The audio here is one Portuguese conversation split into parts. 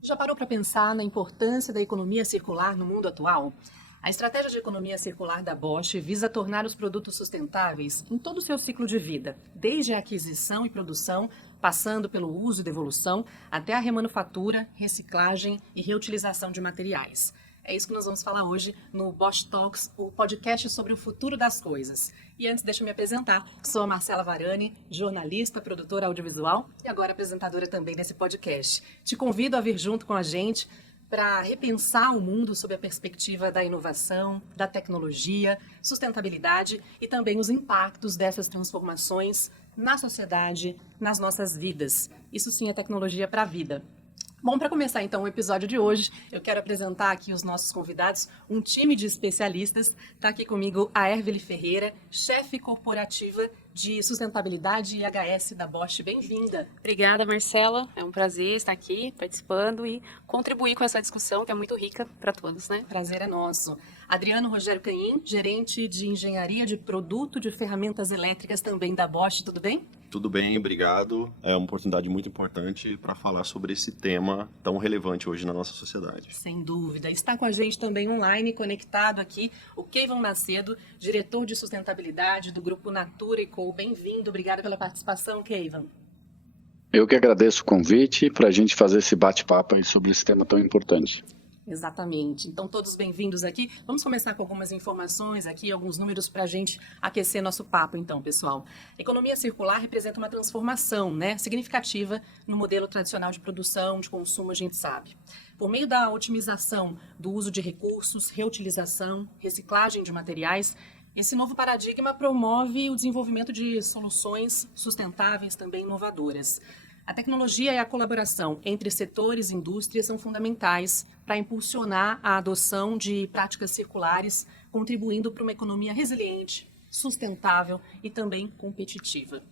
Já parou para pensar na importância da economia circular no mundo atual? A estratégia de economia circular da Bosch visa tornar os produtos sustentáveis em todo o seu ciclo de vida, desde a aquisição e produção, passando pelo uso e devolução, até a remanufatura, reciclagem e reutilização de materiais. É isso que nós vamos falar hoje no Bosch Talks, o podcast sobre o futuro das coisas. E antes, deixa eu me apresentar. Sou a Marcela Varani, jornalista, produtora audiovisual e agora apresentadora também desse podcast. Te convido a vir junto com a gente para repensar o mundo sob a perspectiva da inovação, da tecnologia, sustentabilidade e também os impactos dessas transformações na sociedade, nas nossas vidas. Isso sim é tecnologia para a vida. Bom, para começar então o episódio de hoje, eu quero apresentar aqui os nossos convidados, um time de especialistas. Está aqui comigo a Erveli Ferreira, chefe corporativa de sustentabilidade e IHS da Bosch. Bem-vinda. Obrigada, Marcela. É um prazer estar aqui participando e contribuir com essa discussão que é muito rica para todos, né? Prazer é nosso. Adriano Rogério Canhim, gerente de engenharia de produto de ferramentas elétricas também da Bosch. Tudo bem? Tudo bem, obrigado. É uma oportunidade muito importante para falar sobre esse tema tão relevante hoje na nossa sociedade. Sem dúvida. Está com a gente também online, conectado aqui, o Keivan Macedo, diretor de sustentabilidade do Grupo Natura & Co. Bem-vindo, obrigada pela participação, Keivan. Eu que agradeço o convite para a gente fazer esse bate-papo aí sobre esse tema tão importante. Exatamente. Então, todos bem-vindos aqui. Vamos começar com algumas informações aqui, alguns números para a gente aquecer nosso papo, então, pessoal. A economia circular representa uma transformação, significativa no modelo tradicional de produção, de consumo, a gente sabe. Por meio da otimização do uso de recursos, reutilização, reciclagem de materiais, esse novo paradigma promove o desenvolvimento de soluções sustentáveis, também inovadoras. A tecnologia e a colaboração entre setores e indústrias são fundamentais para impulsionar a adoção de práticas circulares, contribuindo para uma economia resiliente, sustentável e também competitiva.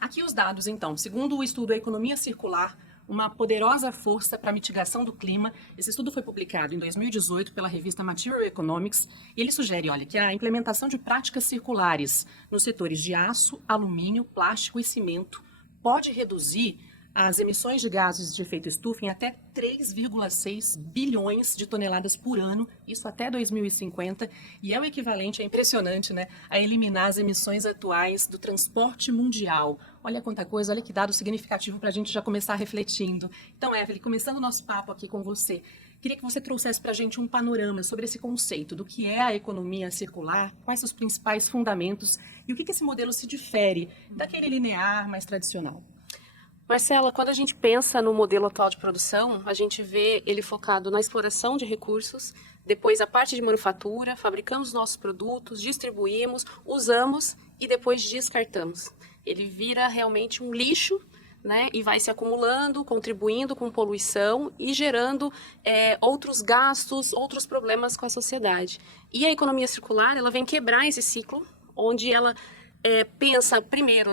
Aqui os dados, então. Segundo o estudo A Economia Circular, uma poderosa força para a mitigação do clima. Esse estudo foi publicado em 2018 pela revista Material Economics e ele sugere, que a implementação de práticas circulares nos setores de aço, alumínio, plástico e cimento pode reduzir as emissões de gases de efeito estufa em até 3,6 bilhões de toneladas por ano, isso até 2050, e é o equivalente, é impressionante, a eliminar as emissões atuais do transporte mundial. Olha quanta coisa, olha que dado significativo para a gente já começar refletindo. Então, Erveli, começando o nosso papo aqui com você, queria que você trouxesse para a gente um panorama sobre esse conceito do que é a economia circular, quais são os principais fundamentos e o que esse modelo se difere daquele linear mais tradicional. Marcela, quando a gente pensa no modelo atual de produção, a gente vê ele focado na exploração de recursos, depois a parte de manufatura, fabricamos nossos produtos, distribuímos, usamos e depois descartamos. Ele vira realmente um lixo, e vai se acumulando, contribuindo com poluição e gerando outros gastos, outros problemas com a sociedade. E a economia circular, ela vem quebrar esse ciclo, onde ela pensa primeiro,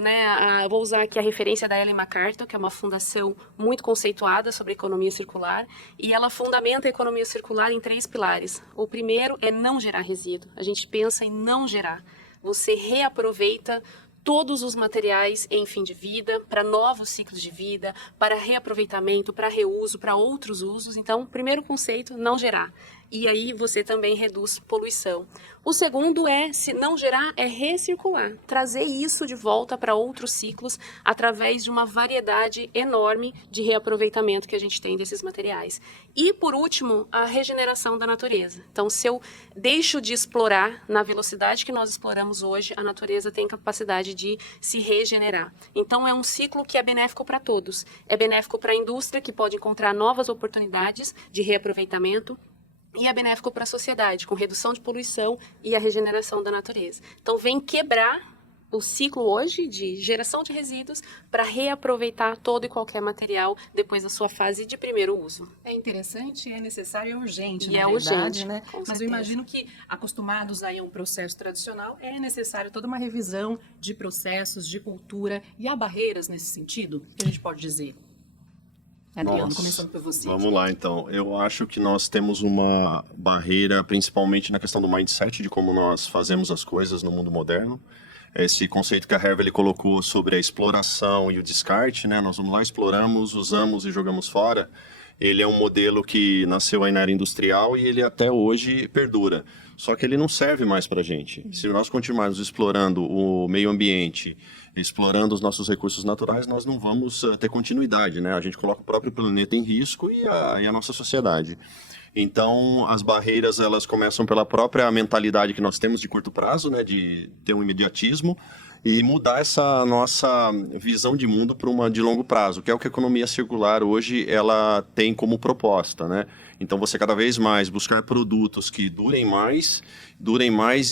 vou usar aqui a referência da Ellen MacArthur, que é uma fundação muito conceituada sobre economia circular, e ela fundamenta a economia circular em 3 pilares. O primeiro é não gerar resíduo. A gente pensa em não gerar. Você reaproveita todos os materiais em fim de vida, para novos ciclos de vida, para reaproveitamento, para reuso, para outros usos. Então, primeiro conceito, não gerar. E aí você também reduz poluição. O segundo se não gerar, é recircular. Trazer isso de volta para outros ciclos através de uma variedade enorme de reaproveitamento que a gente tem desses materiais. E, por último, a regeneração da natureza. Então, se eu deixo de explorar na velocidade que nós exploramos hoje, a natureza tem capacidade de se regenerar. Então, é um ciclo que é benéfico para todos. É benéfico para a indústria, que pode encontrar novas oportunidades de reaproveitamento, e é benéfico para a sociedade, com redução de poluição e a regeneração da natureza. Então, vem quebrar o ciclo hoje de geração de resíduos para reaproveitar todo e qualquer material depois da sua fase de primeiro uso. É interessante, é necessário, é urgente, na verdade, urgente, Mas eu imagino que, acostumados a um processo tradicional, é necessário toda uma revisão de processos, de cultura, e há barreiras nesse sentido, que a gente pode dizer. Adriano, começando por você. Vamos lá, então. Eu acho que nós temos uma barreira, principalmente na questão do mindset, de como nós fazemos as coisas no mundo moderno. Esse conceito que a Erveli colocou sobre a exploração e o descarte, Nós vamos lá, exploramos, usamos e jogamos fora. ele é um modelo que nasceu aí na era industrial e ele até hoje perdura. Só que ele não serve mais para a gente. Se nós continuarmos explorando o meio ambiente, explorando os nossos recursos naturais, nós não vamos ter continuidade, né? A gente coloca o próprio planeta em risco e a nossa sociedade. Então, as barreiras, elas começam pela própria mentalidade que nós temos de curto prazo, né? De ter um imediatismo e mudar essa nossa visão de mundo para uma de longo prazo, que é o que a economia circular hoje ela tem como proposta, né? Então você cada vez mais buscar produtos que durem mais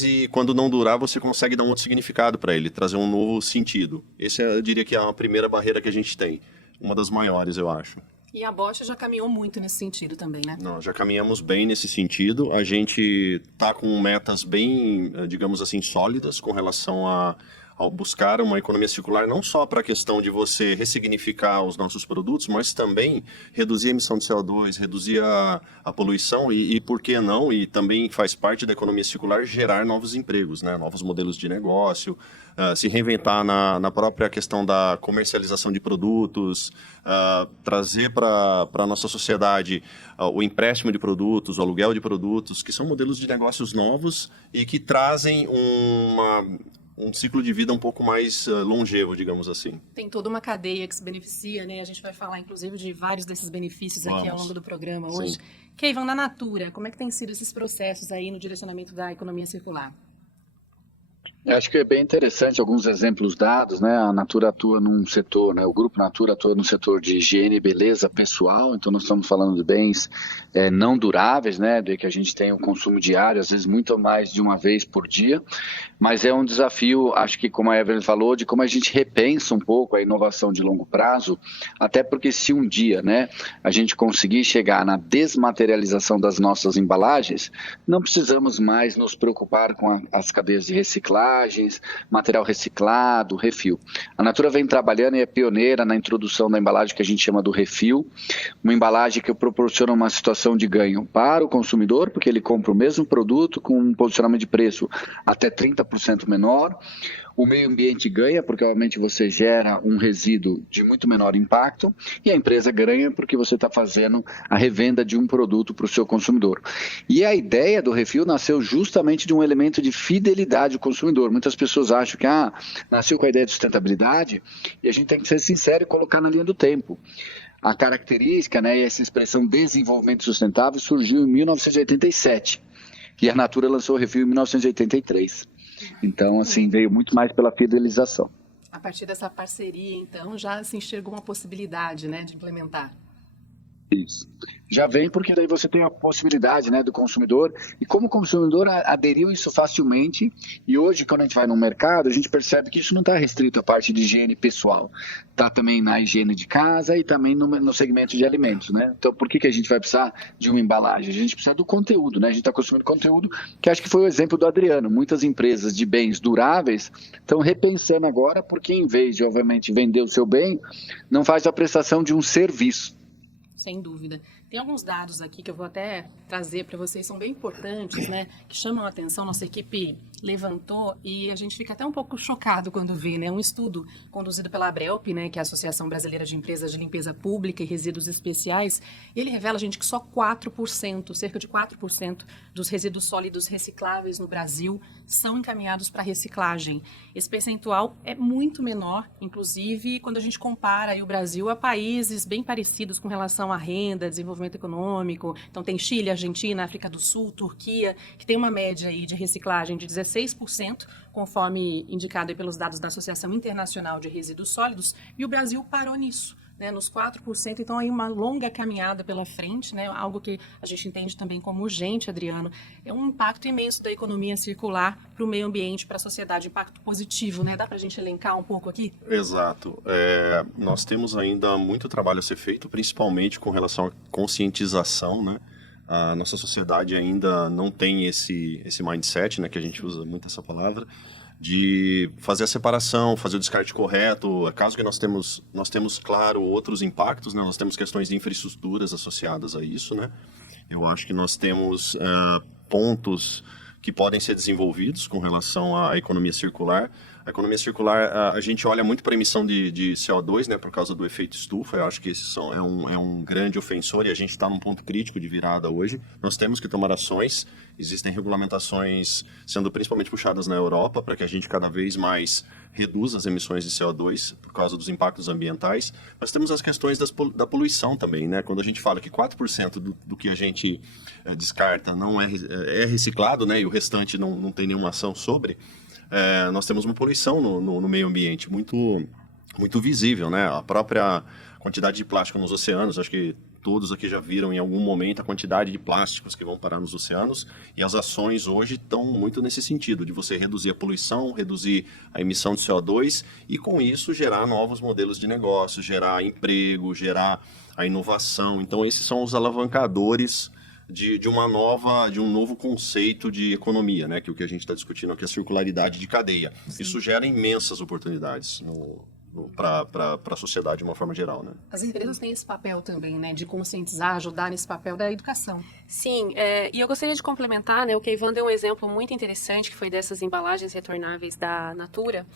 e quando não durar você consegue dar um outro significado para ele, trazer um novo sentido. Esse eu diria que é a primeira barreira que a gente tem, uma das maiores, eu acho. E a Bosch já caminhou muito nesse sentido também, né? Nós já caminhamos bem nesse sentido. A gente está com metas bem, digamos assim, sólidas com relação ao buscar uma economia circular, não só para a questão de você ressignificar os nossos produtos, mas também reduzir a emissão de CO2, reduzir a poluição e por que não, e também faz parte da economia circular, gerar novos empregos, né? Novos modelos de negócio, se reinventar na própria questão da comercialização de produtos, trazer para a nossa sociedade o empréstimo de produtos, o aluguel de produtos, que são modelos de negócios novos e que trazem um ciclo de vida um pouco mais longevo, digamos assim. Tem toda uma cadeia que se beneficia, né? A gente vai falar, inclusive, de vários desses benefícios aqui ao longo do programa hoje. Keivan, na Natura, como é que têm sido esses processos aí no direcionamento da economia circular? Eu acho que é bem interessante alguns exemplos dados, né? A Natura atua num setor, né? O Grupo Natura atua no setor de higiene e beleza pessoal, então nós estamos falando de bens não duráveis, né? De que a gente tem o consumo diário, às vezes muito mais de uma vez por dia, mas é um desafio, acho que como a Evelyn falou, de como a gente repensa um pouco a inovação de longo prazo, até porque se um dia, né, a gente conseguir chegar na desmaterialização das nossas embalagens, não precisamos mais nos preocupar com as cadeias de reciclagem, material reciclado, refil. A Natura vem trabalhando e é pioneira na introdução da embalagem que a gente chama do refil, uma embalagem que proporciona uma situação de ganho para o consumidor, porque ele compra o mesmo produto com um posicionamento de preço até 30% menor. O meio ambiente ganha, porque obviamente você gera um resíduo de muito menor impacto, e a empresa ganha porque você está fazendo a revenda de um produto para o seu consumidor. E a ideia do refil nasceu justamente de um elemento de fidelidade do consumidor. Muitas pessoas acham que nasceu com a ideia de sustentabilidade, e a gente tem que ser sincero e colocar na linha do tempo. A característica, né, e essa expressão desenvolvimento sustentável surgiu em 1987, e a Natura lançou o refil em 1983. Então, assim, veio muito mais pela fidelização. A partir dessa parceria, então, já se enxergou uma possibilidade, né, de implementar. Isso. Já vem porque daí você tem a possibilidade, né, do consumidor, e como o consumidor aderiu isso facilmente, e hoje quando a gente vai no mercado, a gente percebe que isso não está restrito à parte de higiene pessoal, está também na higiene de casa e também no segmento de alimentos, né? Então por que a gente vai precisar de uma embalagem? A gente precisa do conteúdo, né? A gente está consumindo conteúdo, que acho que foi o exemplo do Adriano, muitas empresas de bens duráveis estão repensando agora, porque em vez de obviamente vender o seu bem, não faz a prestação de um serviço. Sem dúvida. Tem alguns dados aqui que eu vou até trazer para vocês, são bem importantes, né? Que chamam a atenção, nossa equipe levantou e a gente fica até um pouco chocado quando vê, né? Um estudo conduzido pela Abrelp, né? Que é a Associação Brasileira de Empresas de Limpeza Pública e Resíduos Especiais. Ele revela, gente, que só 4%, cerca de 4% dos resíduos sólidos recicláveis no Brasil são encaminhados para reciclagem. Esse percentual é muito menor, inclusive, quando a gente compara aí o Brasil a países bem parecidos com relação à renda, desenvolvimento econômico. Então tem Chile, Argentina, África do Sul, Turquia, que tem uma média aí de reciclagem de 16%, conforme indicado aí pelos dados da Associação Internacional de Resíduos Sólidos, e o Brasil parou nisso, né, nos 4%, então aí uma longa caminhada pela frente, né, algo que a gente entende também como urgente, Adriano, é um impacto imenso da economia circular para o meio ambiente, para a sociedade, impacto positivo, né? Dá para a gente elencar um pouco aqui? Exato. Nós temos ainda muito trabalho a ser feito, principalmente com relação à conscientização, né? A nossa sociedade ainda não tem esse mindset, né, que a gente usa muito essa palavra, de fazer a separação, fazer o descarte correto. É caso que nós temos, claro, outros impactos, né? Nós temos questões de infraestruturas associadas a isso, né? Eu acho que nós temos pontos que podem ser desenvolvidos com relação à economia circular, A economia circular, a gente olha muito para a emissão de CO2, né, por causa do efeito estufa. Eu acho que esse é um grande ofensor e a gente está num ponto crítico de virada hoje. Nós temos que tomar ações. Existem regulamentações sendo principalmente puxadas na Europa para que a gente cada vez mais reduza as emissões de CO2 por causa dos impactos ambientais. Mas temos as questões da poluição também, né? Quando a gente fala que 4% do que a gente descarta não é reciclado, né, e o restante não tem nenhuma ação sobre, nós temos uma poluição no meio ambiente muito visível, né? A própria quantidade de plástico nos oceanos, acho que todos aqui já viram em algum momento a quantidade de plásticos que vão parar nos oceanos, e as ações hoje estão muito nesse sentido, de você reduzir a poluição, reduzir a emissão de CO2 e com isso gerar novos modelos de negócio, gerar emprego, gerar a inovação. Então esses são os alavancadores de um novo conceito de economia, né? Que é o que a gente está discutindo aqui, a circularidade de cadeia. Sim. Isso gera imensas oportunidades para a sociedade de uma forma geral, né? As empresas têm esse papel também, né, de conscientizar, ajudar nesse papel da educação. Sim, e eu gostaria de complementar, né, o Keivan deu um exemplo muito interessante, que foi dessas embalagens retornáveis da Natura.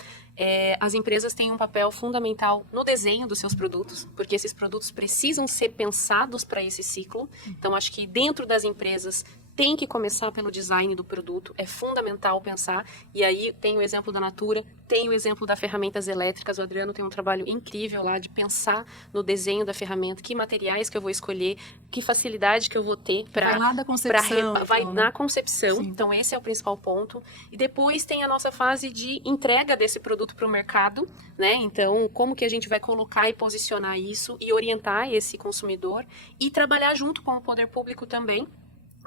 As empresas têm um papel fundamental no desenho dos seus produtos, porque esses produtos precisam ser pensados para esse ciclo. Então, acho que dentro das empresas tem que começar pelo design do produto, é fundamental pensar, e aí tem o exemplo da Natura, tem o exemplo das ferramentas elétricas, o Adriano tem um trabalho incrível lá de pensar no desenho da ferramenta, que materiais que eu vou escolher, que facilidade que eu vou ter para... Vai lá da concepção. Vai na concepção, Sim. Então esse é o principal ponto. E depois tem a nossa fase de entrega desse produto para o mercado, né? Então, como que a gente vai colocar e posicionar isso e orientar esse consumidor e trabalhar junto com o poder público também.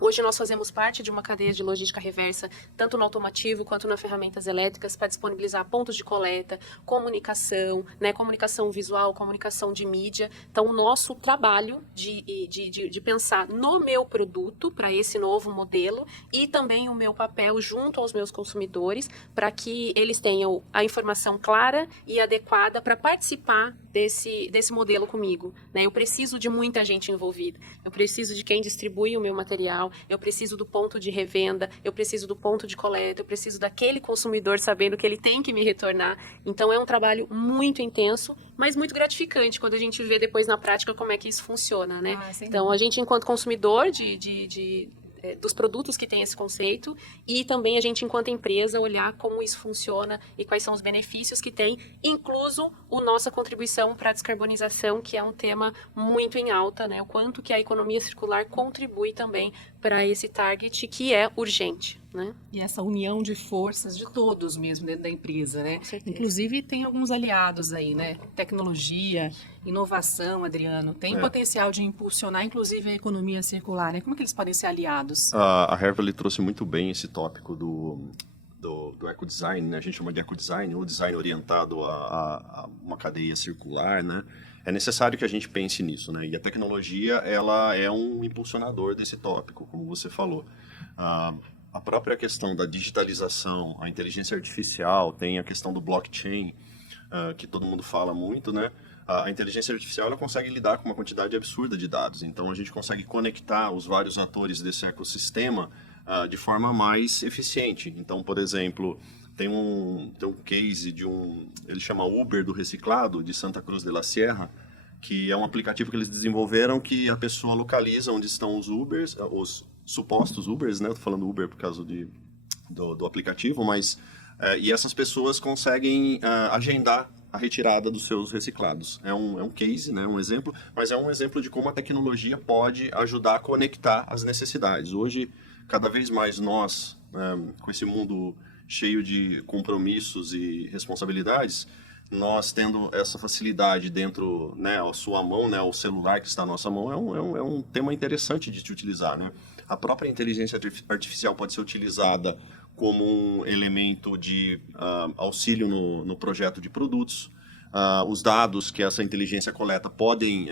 Hoje nós fazemos parte de uma cadeia de logística reversa, tanto no automativo quanto nas ferramentas elétricas, para disponibilizar pontos de coleta, comunicação, né, comunicação visual, comunicação de mídia. Então, o nosso trabalho de pensar no meu produto para esse novo modelo e também o meu papel junto aos meus consumidores para que eles tenham a informação clara e adequada para participar desse modelo comigo, né? Eu preciso de muita gente envolvida, eu preciso de quem distribui o meu material, eu preciso do ponto de revenda, eu preciso do ponto de coleta, eu preciso daquele consumidor sabendo que ele tem que me retornar. Então é um trabalho muito intenso, mas muito gratificante quando a gente vê depois na prática como é que isso funciona, né? Então a gente, enquanto consumidor dos produtos que tem esse conceito, e também a gente, enquanto empresa, olhar como isso funciona e quais são os benefícios que tem, incluso a nossa contribuição para a descarbonização, que é um tema muito em alta, né? O quanto que a economia circular contribui também para esse target que é urgente, né? E essa união de forças de todos mesmo dentro da empresa, né? Com certeza. Inclusive tem alguns aliados aí, né? Tecnologia, inovação, Adriano, tem potencial de impulsionar inclusive a economia circular, né? Como é que eles podem ser aliados? A Hervely trouxe muito bem esse tópico do ecodesign, né? A gente chama de ecodesign, ou design orientado a uma cadeia circular, né? É necessário que a gente pense nisso, né? E a tecnologia, ela é um impulsionador desse tópico, como você falou. A própria questão da digitalização, a inteligência artificial, tem a questão do blockchain, que todo mundo fala muito, né? A inteligência artificial, ela consegue lidar com uma quantidade absurda de dados. Então, a gente consegue conectar os vários atores desse ecossistema de forma mais eficiente. Então, por exemplo, tem um case ele chama Uber do Reciclado, de Santa Cruz de la Sierra, que é um aplicativo que eles desenvolveram que a pessoa localiza onde estão os Ubers, os supostos Ubers, né? Eu tô falando Uber por causa do aplicativo, mas... e essas pessoas conseguem agendar a retirada dos seus reciclados. É um case, né, um exemplo, mas é um exemplo de como a tecnologia pode ajudar a conectar as necessidades. Hoje, cada vez mais nós, com esse mundo cheio de compromissos e responsabilidades, nós tendo essa facilidade dentro, né, a sua mão, né, o celular que está na nossa mão, é um tema interessante de se utilizar, né? A própria inteligência artificial pode ser utilizada como um elemento de auxílio no projeto de produtos. Os dados que essa inteligência coleta podem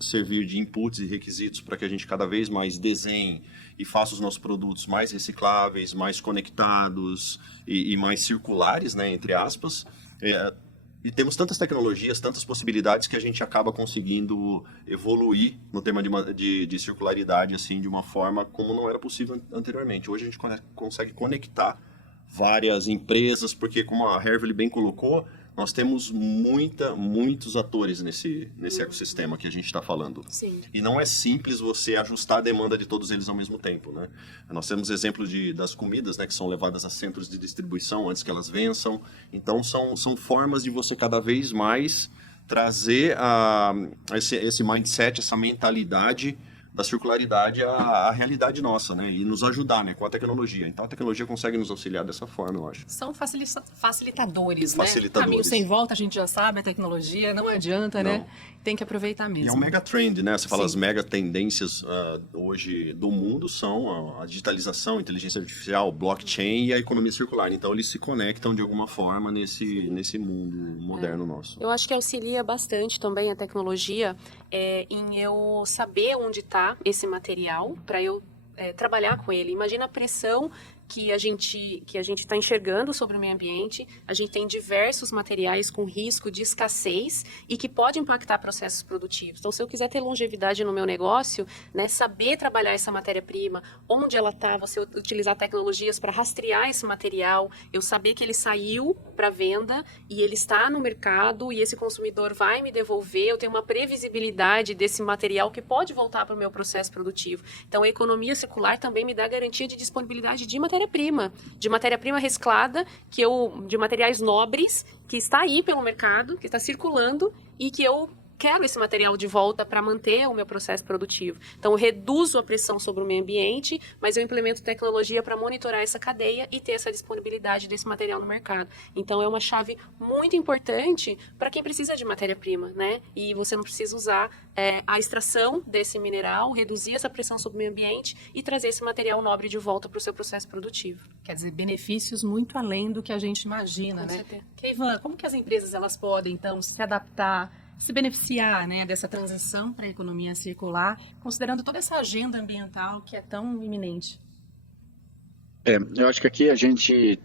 servir de inputs e requisitos para que a gente cada vez mais desenhe e faça os nossos produtos mais recicláveis, mais conectados e mais circulares, né, entre aspas. E temos tantas tecnologias, tantas possibilidades que a gente acaba conseguindo evoluir no tema de circularidade assim, de uma forma como não era possível anteriormente. Hoje a gente consegue conectar várias empresas, porque como a Hervely bem colocou, nós temos muitos atores nesse ecossistema que a gente está falando. Sim. E não é simples você ajustar a demanda de todos eles ao mesmo tempo, né? Nós temos exemplo das comidas, né, que são levadas a centros de distribuição antes que elas vençam. Então, são formas de você cada vez mais trazer esse mindset, essa mentalidade da circularidade à realidade nossa, né? E nos ajudar, né, com a tecnologia. Então, a tecnologia consegue nos auxiliar dessa forma, eu acho. São facilitadores, né? Facilitadores. Caminho sem volta, a gente já sabe, a tecnologia, não adianta, né? Tem que aproveitar mesmo. E é um mega trend, né? Você fala, Sim. as mega tendências hoje do mundo são a digitalização, a inteligência artificial, blockchain e a economia circular. Então, eles se conectam de alguma forma nesse mundo moderno nosso. Eu acho que auxilia bastante também a tecnologia em eu saber onde está esse material para eu trabalhar com ele. Imagina a pressão que a gente está enxergando sobre o meio ambiente. A gente tem diversos materiais com risco de escassez e que pode impactar processos produtivos. Então, se eu quiser ter longevidade no meu negócio, né, saber trabalhar essa matéria-prima, onde ela está, você utilizar tecnologias para rastrear esse material, eu saber que ele saiu para venda e ele está no mercado e esse consumidor vai me devolver, eu tenho uma previsibilidade desse material que pode voltar para o meu processo produtivo. Então, a economia circular também me dá garantia de disponibilidade de matéria-prima reciclada, de materiais nobres, que está aí pelo mercado, que está circulando e que eu quero esse material de volta para manter o meu processo produtivo. Então, eu reduzo a pressão sobre o meio ambiente, mas eu implemento tecnologia para monitorar essa cadeia e ter essa disponibilidade desse material no mercado. Então, é uma chave muito importante para quem precisa de matéria-prima, né? E você não precisa usar a extração desse mineral, reduzir essa pressão sobre o meio ambiente e trazer esse material nobre de volta para o seu processo produtivo. Quer dizer, benefícios muito além do que a gente imagina, Com né? certeza. Keivan, como que as empresas elas podem, então, se adaptar, se beneficiar, né, dessa transição para a economia circular, considerando toda essa agenda ambiental que é tão iminente? Eu acho que aqui a gente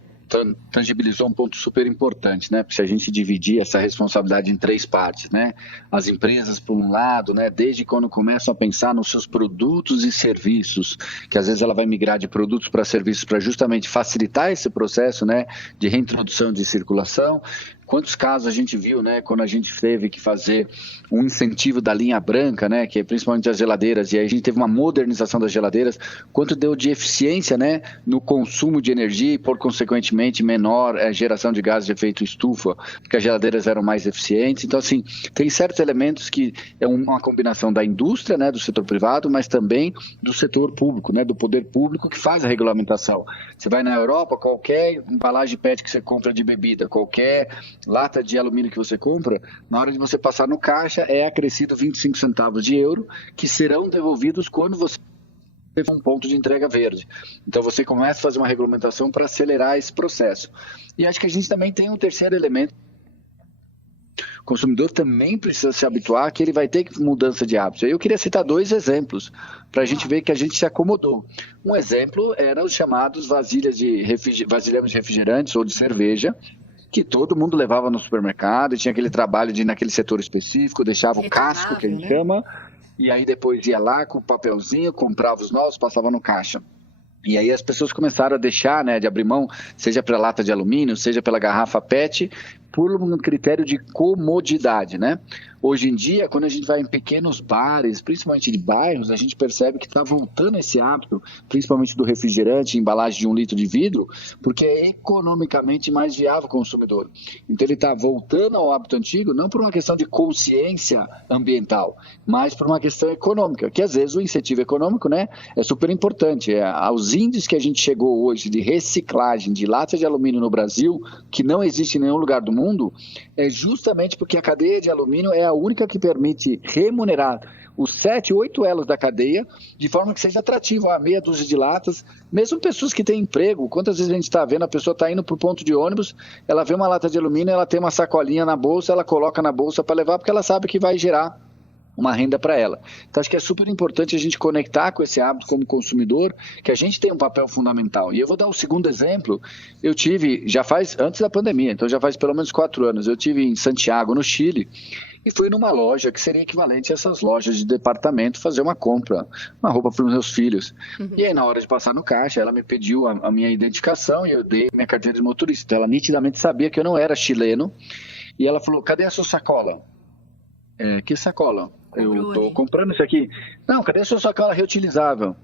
tangibilizou um ponto super importante, né? Porque se a gente dividir essa responsabilidade em 3 partes, né? As empresas, por um lado, né? Desde quando começam a pensar nos seus produtos e serviços, que às vezes ela vai migrar de produtos para serviços para justamente facilitar esse processo, né? De reintrodução de circulação. Quantos casos a gente viu, né, quando a gente teve que fazer um incentivo da linha branca, né, que é principalmente as geladeiras, e aí a gente teve uma modernização das geladeiras, quanto deu de eficiência, né, no consumo de energia e, por consequentemente, menor geração de gases de efeito estufa, porque as geladeiras eram mais eficientes. Então, assim, tem certos elementos que é uma combinação da indústria, né, do setor privado, mas também do setor público, né, do poder público que faz a regulamentação. Você vai na Europa, qualquer embalagem PET que você compra de bebida, qualquer lata de alumínio que você compra, na hora de você passar no caixa, é acrescido 25 centavos de euro, que serão devolvidos quando você teve um ponto de entrega verde. Então, você começa a fazer uma regulamentação para acelerar esse processo. E acho que a gente também tem um terceiro elemento. O consumidor também precisa se habituar que ele vai ter mudança de hábitos. Eu queria citar 2 exemplos para a gente ver que a gente se acomodou. Um exemplo era os chamados vasilhames de refrigerantes ou de cerveja, que todo mundo levava no supermercado e tinha aquele trabalho de ir naquele setor específico, deixava o casco, que a gente chama, e aí depois ia lá com o papelzinho, comprava os novos, passava no caixa. E aí as pessoas começaram a deixar, né, de abrir mão, seja pela lata de alumínio, seja pela garrafa PET, por um critério de comodidade, né? Hoje em dia, quando a gente vai em pequenos bares, principalmente de bairros, a gente percebe que está voltando esse hábito, principalmente do refrigerante, embalagem de 1 litro de vidro, porque é economicamente mais viável o consumidor. Então ele está voltando ao hábito antigo, não por uma questão de consciência ambiental, mas por uma questão econômica, que às vezes o incentivo econômico, né, é super importante. Aos índices que a gente chegou hoje de reciclagem de lata de alumínio no Brasil, que não existe em nenhum lugar do mundo, é justamente porque a cadeia de alumínio é a única que permite remunerar os 7, 8 elos da cadeia, de forma que seja atrativo a meia dúzia de latas, mesmo pessoas que têm emprego. Quantas vezes a gente está vendo, a pessoa está indo para o ponto de ônibus, ela vê uma lata de alumínio, ela tem uma sacolinha na bolsa, ela coloca na bolsa para levar, porque ela sabe que vai gerar uma renda para ela. Então, acho que é super importante a gente conectar com esse hábito como consumidor, que a gente tem um papel fundamental. E eu vou dar um segundo exemplo. Eu tive, já faz, antes da pandemia, então já faz pelo menos 4 anos, eu tive em Santiago, no Chile, e fui numa loja que seria equivalente a essas lojas de departamento fazer uma compra, uma roupa para os meus filhos. E aí, na hora de passar no caixa, ela me pediu a minha identificação e eu dei minha carteira de motorista. Ela nitidamente sabia que eu não era chileno e ela falou, cadê a sua sacola? Que sacola? Eu estou comprando isso aqui. Não, cadê a sua sacola reutilizável?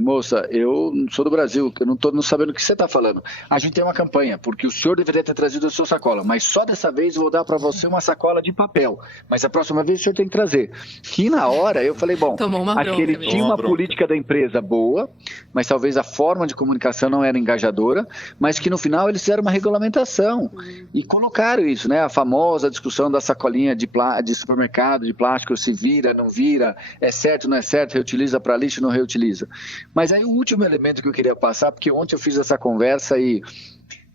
Moça, eu sou do Brasil, eu não estou sabendo o que você está falando. A gente tem uma campanha, porque o senhor deveria ter trazido a sua sacola, mas só dessa vez eu vou dar para você uma sacola de papel, mas a próxima vez o senhor tem que trazer. Que na hora eu falei, bom, acho que ele tinha uma política da empresa boa, mas talvez a forma de comunicação não era engajadora, mas que no final eles fizeram uma regulamentação e colocaram isso, né? A famosa discussão da sacolinha de supermercado, de plástico, se vira, não vira, é certo, não é certo, reutiliza para lixo, não reutiliza. Mas aí o último elemento que eu queria passar, porque ontem eu fiz essa conversa e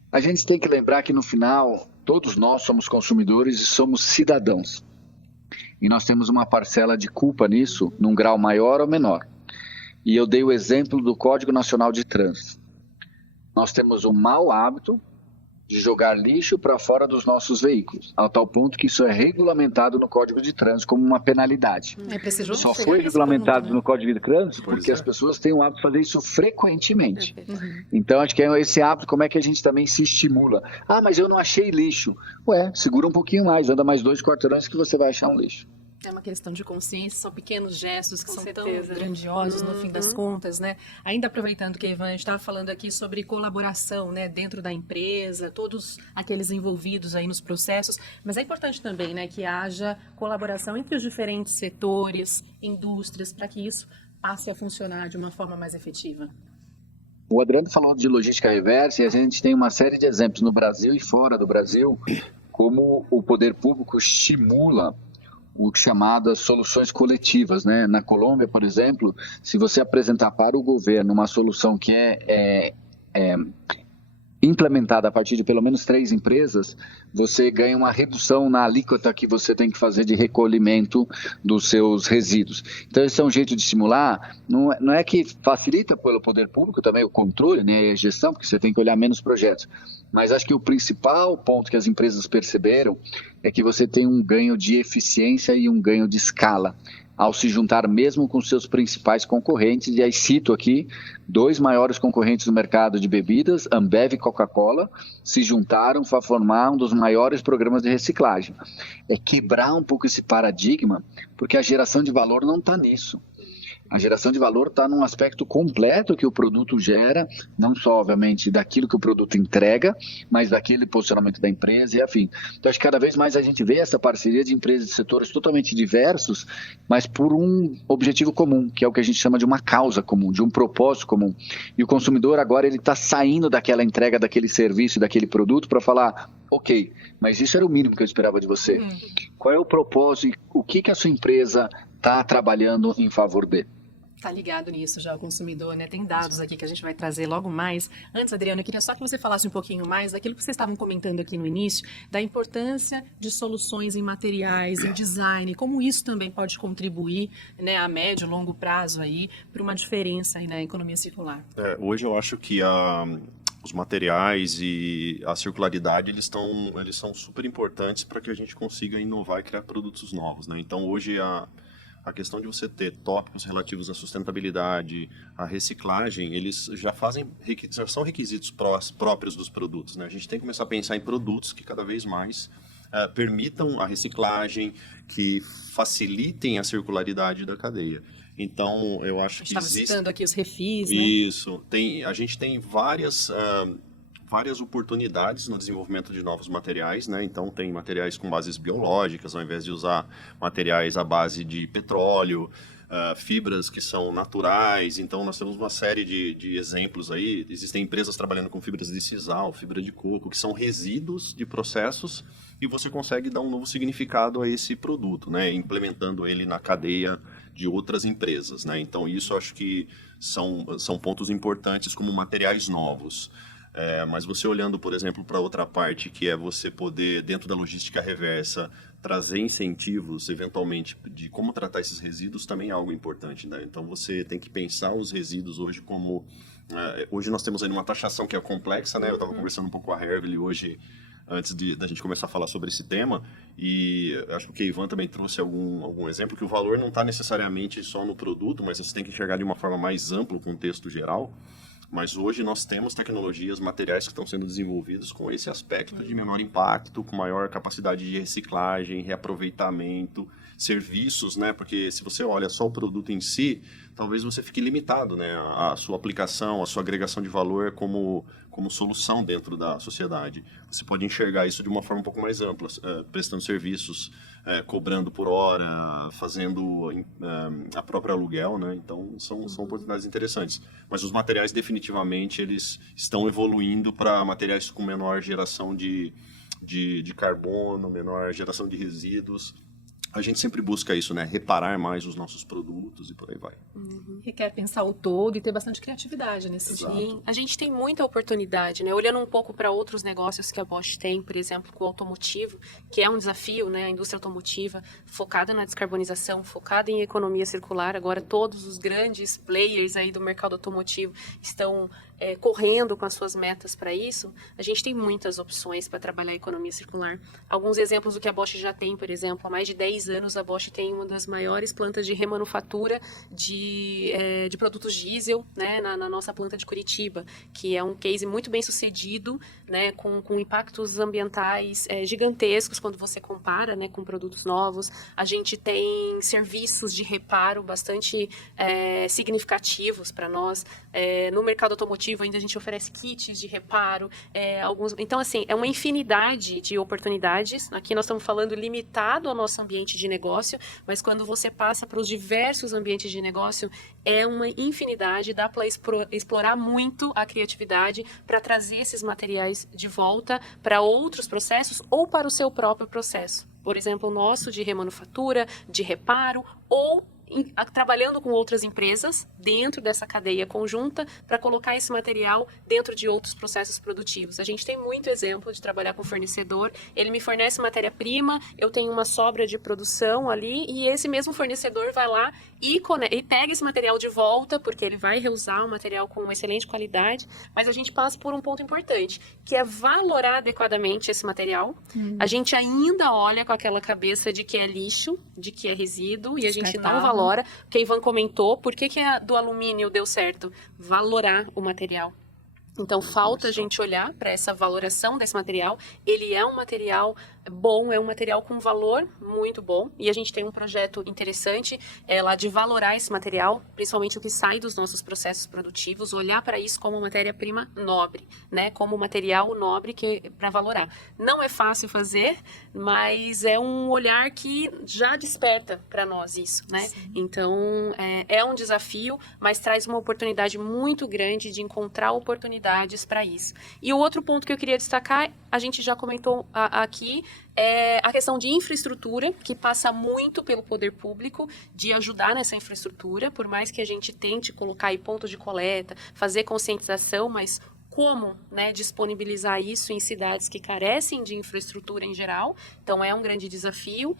a gente tem que lembrar que no final todos nós somos consumidores e somos cidadãos. E nós temos uma parcela de culpa nisso, num grau maior ou menor. E eu dei o exemplo do Código Nacional de Trânsito. Nós temos um mau hábito de jogar lixo para fora dos nossos veículos, ao tal ponto que isso é regulamentado no Código de Trânsito como uma penalidade. Só foi regulamentado no Código de Trânsito porque as pessoas têm o hábito de fazer isso frequentemente. Então, acho que é esse hábito, como é que a gente também se estimula? Ah, mas eu não achei lixo. Ué, segura um pouquinho mais, anda mais 2 quarteirões que você vai achar um lixo. É uma questão de consciência, são pequenos gestos que Com são certeza. tão grandiosos no fim das contas, né? Ainda aproveitando que a Ivan estava falando aqui sobre colaboração, né, dentro da empresa, todos aqueles envolvidos aí nos processos, mas é importante também, né, que haja colaboração entre os diferentes setores, indústrias, para que isso passe a funcionar de uma forma mais efetiva. O Adriano falou de logística reversa e a gente tem uma série de exemplos no Brasil e fora do Brasil, como o poder público estimula o chamadas soluções coletivas, né? Na Colômbia, por exemplo, se você apresentar para o governo uma solução que é implementada a partir de pelo menos 3 empresas, você ganha uma redução na alíquota que você tem que fazer de recolhimento dos seus resíduos. Então, esse é um jeito de estimular, não é que facilita pelo poder público também o controle, né, e a gestão, porque você tem que olhar menos projetos, mas acho que o principal ponto que as empresas perceberam é que você tem um ganho de eficiência e um ganho de escala ao se juntar mesmo com seus principais concorrentes, e aí cito aqui 2 maiores concorrentes no mercado de bebidas, Ambev e Coca-Cola, se juntaram para formar um dos maiores programas de reciclagem. É quebrar um pouco esse paradigma, porque a geração de valor não está nisso. A geração de valor está num aspecto completo que o produto gera, não só, obviamente, daquilo que o produto entrega, mas daquele posicionamento da empresa e afim. Então, acho que cada vez mais a gente vê essa parceria de empresas de setores totalmente diversos, mas por um objetivo comum, que é o que a gente chama de uma causa comum, de um propósito comum. E o consumidor agora ele está saindo daquela entrega, daquele serviço, daquele produto para falar, ok, mas isso era o mínimo que eu esperava de você. Qual é o propósito e o que a sua empresa está trabalhando em favor dele? Tá ligado nisso já o consumidor, né? Tem dados aqui que a gente vai trazer logo mais. Antes, Adriano, eu queria só que você falasse um pouquinho mais daquilo que vocês estavam comentando aqui no início, da importância de soluções em materiais, em design, como isso também pode contribuir, né, a médio e longo prazo aí, para uma diferença aí na economia circular. Hoje eu acho que os materiais e a circularidade, eles são super importantes para que a gente consiga inovar e criar produtos novos, né? Então, hoje a questão de você ter tópicos relativos à sustentabilidade, à reciclagem, eles já são requisitos próprios dos produtos, né? A gente tem que começar a pensar em produtos que cada vez mais permitam a reciclagem, que facilitem a circularidade da cadeia. Então, eu acho que estava citando aqui os refis, né? Isso. A gente tem várias oportunidades no desenvolvimento de novos materiais, né? Então, tem materiais com bases biológicas, ao invés de usar materiais à base de petróleo, fibras que são naturais. Então, nós temos uma série de exemplos aí. Existem empresas trabalhando com fibras de sisal, fibra de coco, que são resíduos de processos, e você consegue dar um novo significado a esse produto, né? Implementando ele na cadeia de outras empresas, né? Então, isso eu acho que são pontos importantes como materiais novos. Mas você olhando, por exemplo, para outra parte, que é você poder, dentro da logística reversa, trazer incentivos, eventualmente, de como tratar esses resíduos, também é algo importante, né? Então, você tem que pensar os resíduos hoje como... hoje nós temos aí uma taxação que é complexa, né? Eu estava conversando um pouco com a Hervely hoje, antes da gente começar a falar sobre esse tema, e acho que o Keivan também trouxe algum exemplo, que o valor não está necessariamente só no produto, mas você tem que enxergar de uma forma mais ampla o contexto geral. Mas hoje nós temos tecnologias, materiais que estão sendo desenvolvidos com esse aspecto de menor impacto, com maior capacidade de reciclagem, reaproveitamento, serviços, né? Porque se você olha só o produto em si, talvez você fique limitado, né? A sua aplicação, a sua agregação de valor como solução dentro da sociedade. Você pode enxergar isso de uma forma um pouco mais ampla, prestando serviços, cobrando por hora, fazendo a própria aluguel, né? Então, são oportunidades interessantes. Mas os materiais, definitivamente, eles estão evoluindo para materiais com menor geração de carbono, menor geração de resíduos. A gente sempre busca isso, né? Reparar mais os nossos produtos e por aí vai. Requer pensar o todo e ter bastante criatividade nesse Exato. sentido. Sim, a gente tem muita oportunidade, né? Olhando um pouco para outros negócios que a Bosch tem, por exemplo, com o automotivo, que é um desafio, né? A indústria automotiva focada na descarbonização, focada em economia circular. Agora todos os grandes players aí do mercado automotivo estão correndo com as suas metas para isso. A gente tem muitas opções para trabalhar a economia circular. Alguns exemplos do que a Bosch já tem, por exemplo, há mais de 10 anos a Bosch tem uma das maiores plantas de remanufatura de produtos diesel, né, na nossa planta de Curitiba, que é um case muito bem sucedido, né, com impactos ambientais gigantescos quando você compara, né, com produtos novos. A gente tem serviços de reparo bastante significativos para nós. No mercado automotivo ainda a gente oferece kits de reparo, então assim, é uma infinidade de oportunidades. Aqui nós estamos falando limitado ao nosso ambiente de negócio, mas quando você passa para os diversos ambientes de negócio, é uma infinidade, dá para explorar muito a criatividade para trazer esses materiais de volta para outros processos ou para o seu próprio processo. Por exemplo, o nosso de remanufatura, de reparo ou trabalhando com outras empresas dentro dessa cadeia conjunta para colocar esse material dentro de outros processos produtivos. A gente tem muito exemplo de trabalhar com fornecedor, ele me fornece matéria-prima, eu tenho uma sobra de produção ali e esse mesmo fornecedor vai lá e pega esse material de volta, porque ele vai reusar um material com uma excelente qualidade, mas a gente passa por um ponto importante, que é valorar adequadamente esse material. A gente ainda olha com aquela cabeça de que é lixo, de que é resíduo, e a gente não valora. O que Ivan comentou, por que a do alumínio deu certo? Valorar o material. Então, falta a gente olhar para essa valoração desse material. Ele é um material bom, é um material com valor muito bom. E a gente tem um projeto interessante lá de valorar esse material, principalmente o que sai dos nossos processos produtivos, olhar para isso como matéria-prima nobre, né? Como material nobre para valorar. Não é fácil fazer, mas é um olhar que já desperta para nós isso, né? Sim. Então, é um desafio, mas traz uma oportunidade muito grande de encontrar oportunidades para isso. E o outro ponto que eu queria destacar, a gente já comentou aqui, é a questão de infraestrutura, que passa muito pelo poder público, de ajudar nessa infraestrutura, por mais que a gente tente colocar aí pontos de coleta, fazer conscientização, mas como, né, disponibilizar isso em cidades que carecem de infraestrutura em geral. Então, é um grande desafio.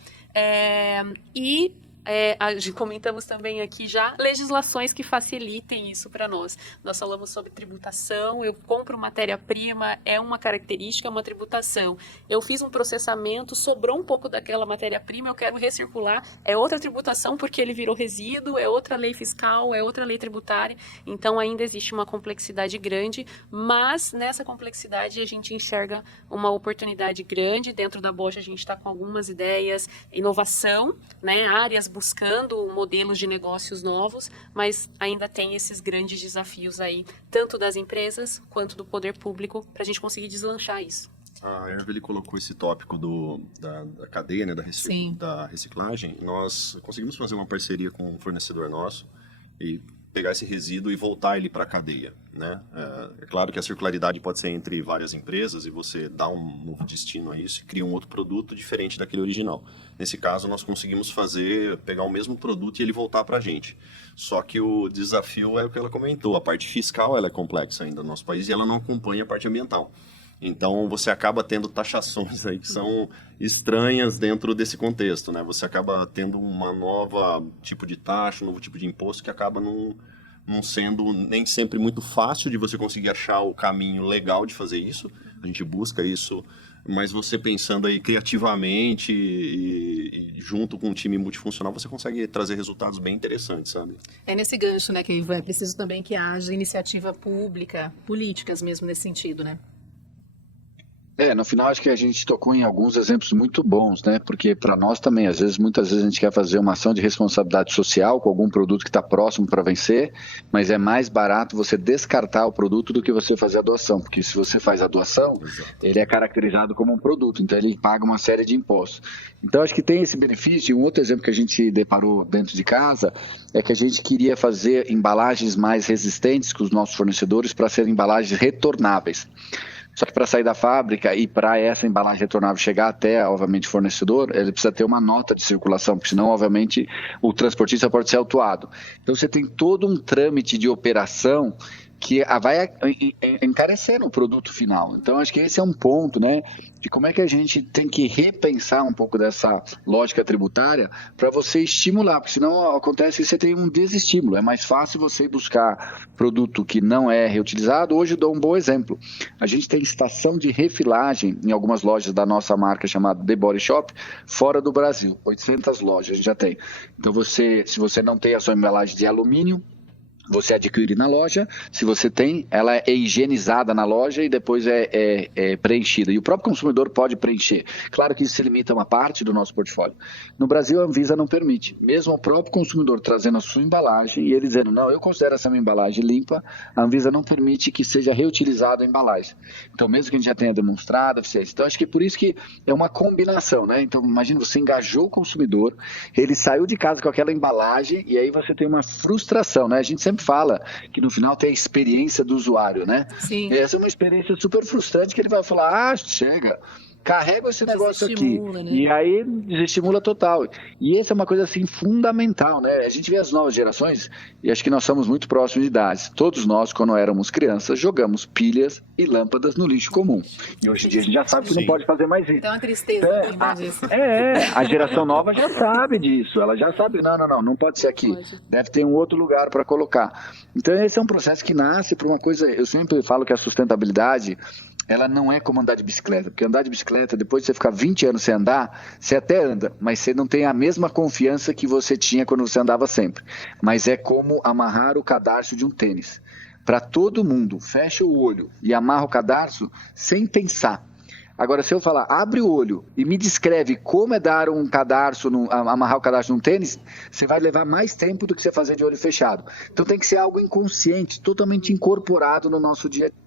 Comentamos também aqui já legislações que facilitem isso para nós. Nós falamos sobre tributação, eu compro matéria-prima, é uma característica, é uma tributação. Eu fiz um processamento, sobrou um pouco daquela matéria-prima, eu quero recircular, é outra tributação porque ele virou resíduo, é outra lei fiscal, é outra lei tributária. Então ainda existe uma complexidade grande, mas nessa complexidade a gente enxerga uma oportunidade grande. Dentro da Bosch a gente está com algumas ideias, inovação, né, áreas buscando modelos de negócios novos, mas ainda tem esses grandes desafios aí, tanto das empresas quanto do poder público, para a gente conseguir deslanchar isso. A Hervé colocou esse tópico da cadeia, né, da reciclagem. Nós conseguimos fazer uma parceria com um fornecedor nosso e pegar esse resíduo e voltar ele para a cadeia, né? É claro que a circularidade pode ser entre várias empresas e você dá um novo destino a isso e cria um outro produto diferente daquele original. Nesse caso, nós conseguimos pegar o mesmo produto e ele voltar para a gente. Só que o desafio é o que ela comentou, a parte fiscal ela é complexa ainda no nosso país e ela não acompanha a parte ambiental. Então, você acaba tendo taxações aí que são estranhas dentro desse contexto, né? Você acaba tendo uma nova tipo de taxa, um novo tipo de imposto que acaba não sendo nem sempre muito fácil de você conseguir achar o caminho legal de fazer isso. A gente busca isso mas você pensando aí criativamente e junto com um time multifuncional, você consegue trazer resultados bem interessantes, sabe? É nesse gancho, né, que é preciso também que haja iniciativa pública, políticas mesmo nesse sentido, né? No final acho que a gente tocou em alguns exemplos muito bons, né? Porque para nós também, muitas vezes a gente quer fazer uma ação de responsabilidade social com algum produto que está próximo para vencer, mas é mais barato você descartar o produto do que você fazer a doação, porque se você faz a doação, ele é caracterizado como um produto, então ele paga uma série de impostos. Então acho que tem esse benefício. E um outro exemplo que a gente deparou dentro de casa é que a gente queria fazer embalagens mais resistentes com os nossos fornecedores para serem embalagens retornáveis. Só que para sair da fábrica e para essa embalagem retornável chegar até, obviamente, o fornecedor, ele precisa ter uma nota de circulação, porque senão, obviamente, o transportista pode ser autuado. Então, você tem todo um trâmite de operação que vai encarecendo o produto final. Então, acho que esse é um ponto, né, de como é que a gente tem que repensar um pouco dessa lógica tributária para você estimular, porque senão acontece que você tem um desestímulo. É mais fácil você ir buscar produto que não é reutilizado. Hoje eu dou um bom exemplo. A gente tem estação de refilagem em algumas lojas da nossa marca chamada The Body Shop, fora do Brasil. 800 lojas a gente já tem. Então, se você não tem a sua embalagem de alumínio, você adquire na loja. Se você tem, ela é higienizada na loja e depois é preenchida. E o próprio consumidor pode preencher. Claro que isso se limita a uma parte do nosso portfólio. No Brasil, a Anvisa não permite. Mesmo o próprio consumidor trazendo a sua embalagem e ele dizendo, não, eu considero essa minha embalagem limpa, a Anvisa não permite que seja reutilizada a embalagem. Então, mesmo que a gente já tenha demonstrado a eficiência. Então, acho que por isso que é uma combinação, né? Então, imagina, você engajou o consumidor, ele saiu de casa com aquela embalagem e aí você tem uma frustração, né? A gente sempre fala que no final tem a experiência do usuário, né? Sim. Essa é uma experiência super frustrante que ele vai falar, chega, carrega esse negócio aqui, né? E aí desestimula total. E essa é uma coisa assim fundamental, né? A gente vê as novas gerações e acho que nós somos muito próximos de idades. Todos nós, quando éramos crianças, jogamos pilhas e lâmpadas no lixo comum. E hoje em dia a gente já sabe que não pode fazer mais isso. Então é uma tristeza lembrar disso. A geração nova já sabe disso. Ela já sabe, não pode ser aqui. Deve ter um outro lugar para colocar. Então esse é um processo que nasce por uma coisa, eu sempre falo que a sustentabilidade, ela não é como andar de bicicleta, porque andar de bicicleta, depois de você ficar 20 anos sem andar, você até anda, mas você não tem a mesma confiança que você tinha quando você andava sempre. Mas é como amarrar o cadarço de um tênis. Para todo mundo, fecha o olho e amarra o cadarço sem pensar. Agora, se eu falar, abre o olho e me descreve como é dar um cadarço, amarrar o cadarço num tênis, você vai levar mais tempo do que você fazer de olho fechado. Então tem que ser algo inconsciente, totalmente incorporado no nosso dia a dia.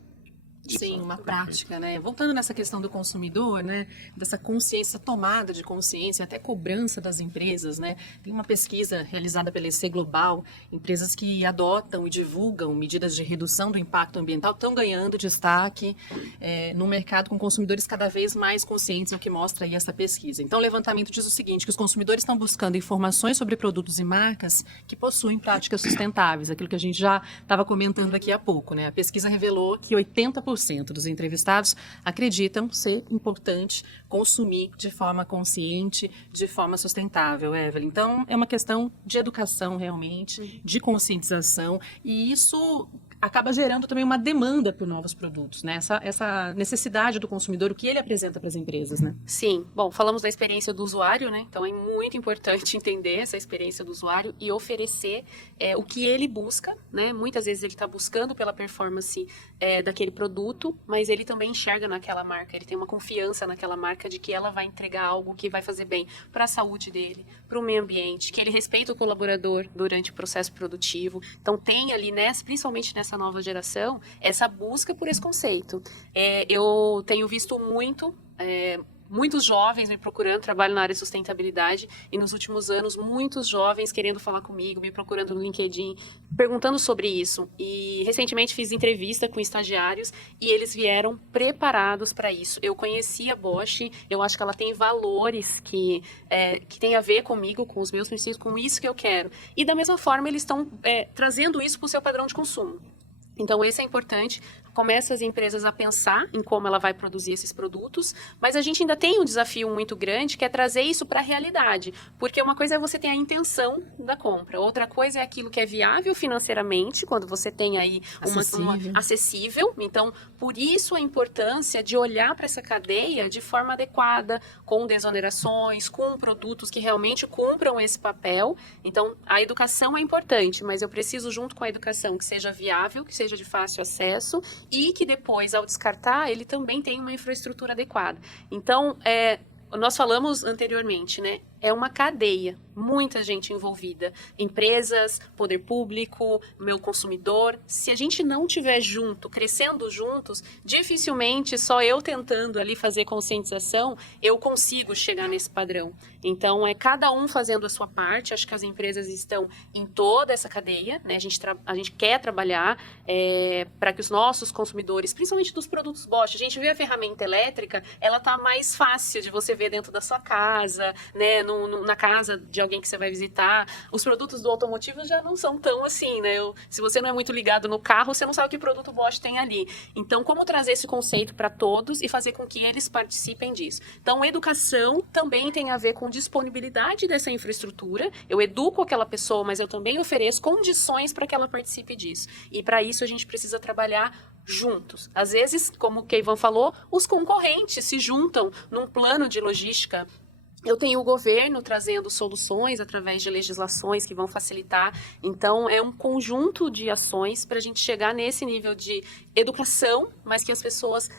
Sim, uma prática, né? Voltando nessa questão do consumidor, né? Dessa consciência, tomada de consciência, até cobrança das empresas, né? Tem uma pesquisa realizada pela EC Global, empresas que adotam e divulgam medidas de redução do impacto ambiental estão ganhando destaque no mercado com consumidores cada vez mais conscientes, é o que mostra aí essa pesquisa. Então, o levantamento diz o seguinte, que os consumidores estão buscando informações sobre produtos e marcas que possuem práticas sustentáveis, aquilo que a gente já estava comentando aqui há pouco, né? A pesquisa revelou que 80% dos entrevistados acreditam ser importante consumir de forma consciente, de forma sustentável, Evelyn. Então, é uma questão de educação realmente, de conscientização, e isso acaba gerando também uma demanda por novos produtos, né? Essa necessidade do consumidor, o que ele apresenta para as empresas, né? Sim. Bom, falamos da experiência do usuário, né? Então, é muito importante entender essa experiência do usuário e oferecer o que ele busca, né? Muitas vezes ele está buscando pela performance daquele produto, mas ele também enxerga naquela marca, ele tem uma confiança naquela marca de que ela vai entregar algo que vai fazer bem para a saúde dele, para o meio ambiente, que ele respeita o colaborador durante o processo produtivo. Então, tem ali, principalmente nessa nova geração, essa busca por esse conceito. Eu tenho visto muitos jovens me procurando, trabalho na área de sustentabilidade, e nos últimos anos, muitos jovens querendo falar comigo, me procurando no LinkedIn, perguntando sobre isso. E recentemente fiz entrevista com estagiários e eles vieram preparados para isso. Eu conheci a Bosch, eu acho que ela tem valores que tem a ver comigo, com os meus princípios, com isso que eu quero. E da mesma forma, eles estão trazendo isso para o seu padrão de consumo. Então, esse é importante. começa as empresas a pensar em como ela vai produzir esses produtos, mas a gente ainda tem um desafio muito grande, que é trazer isso para a realidade, porque uma coisa é você ter a intenção da compra, outra coisa é aquilo que é viável financeiramente, quando você tem aí uma acessível. Então, por isso a importância de olhar para essa cadeia de forma adequada, com desonerações, com produtos que realmente cumpram esse papel. Então, a educação é importante, mas eu preciso, junto com a educação, que seja viável, que seja de fácil acesso e que depois, ao descartar, ele também tenha uma infraestrutura adequada. Então, nós falamos anteriormente, né? É uma cadeia, muita gente envolvida, empresas, poder público, meu consumidor. Se a gente não estiver junto, crescendo juntos, dificilmente só eu tentando ali fazer conscientização, eu consigo chegar nesse padrão. Então, é cada um fazendo a sua parte. Acho que as empresas estão em toda essa cadeia, né? A gente quer trabalhar para que os nossos consumidores, principalmente dos produtos Bosch, a gente vê a ferramenta elétrica, ela está mais fácil de você ver dentro da sua casa, né? Na casa de alguém que você vai visitar. Os produtos do automotivo já não são tão assim, né? Se você não é muito ligado no carro, você não sabe que produto Bosch tem ali. Então, como trazer esse conceito para todos e fazer com que eles participem disso? Então, educação também tem a ver com disponibilidade dessa infraestrutura. Eu educo aquela pessoa, mas eu também ofereço condições para que ela participe disso. E para isso a gente precisa trabalhar juntos. Às vezes, como o Keivan falou, os concorrentes se juntam num plano de logística. Eu tenho o governo trazendo soluções através de legislações que vão facilitar. Então, é um conjunto de ações para a gente chegar nesse nível de educação, mas que as pessoas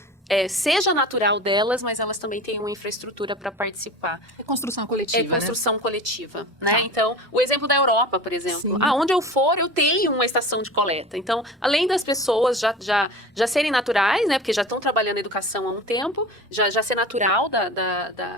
seja natural delas, mas elas também têm uma infraestrutura para participar. É construção coletiva, É construção coletiva, né? Tá. Então, o exemplo da Europa, por exemplo. Sim. Aonde eu for, eu tenho uma estação de coleta. Então, além das pessoas já serem naturais, né? Porque já estão trabalhando a educação há um tempo, já ser natural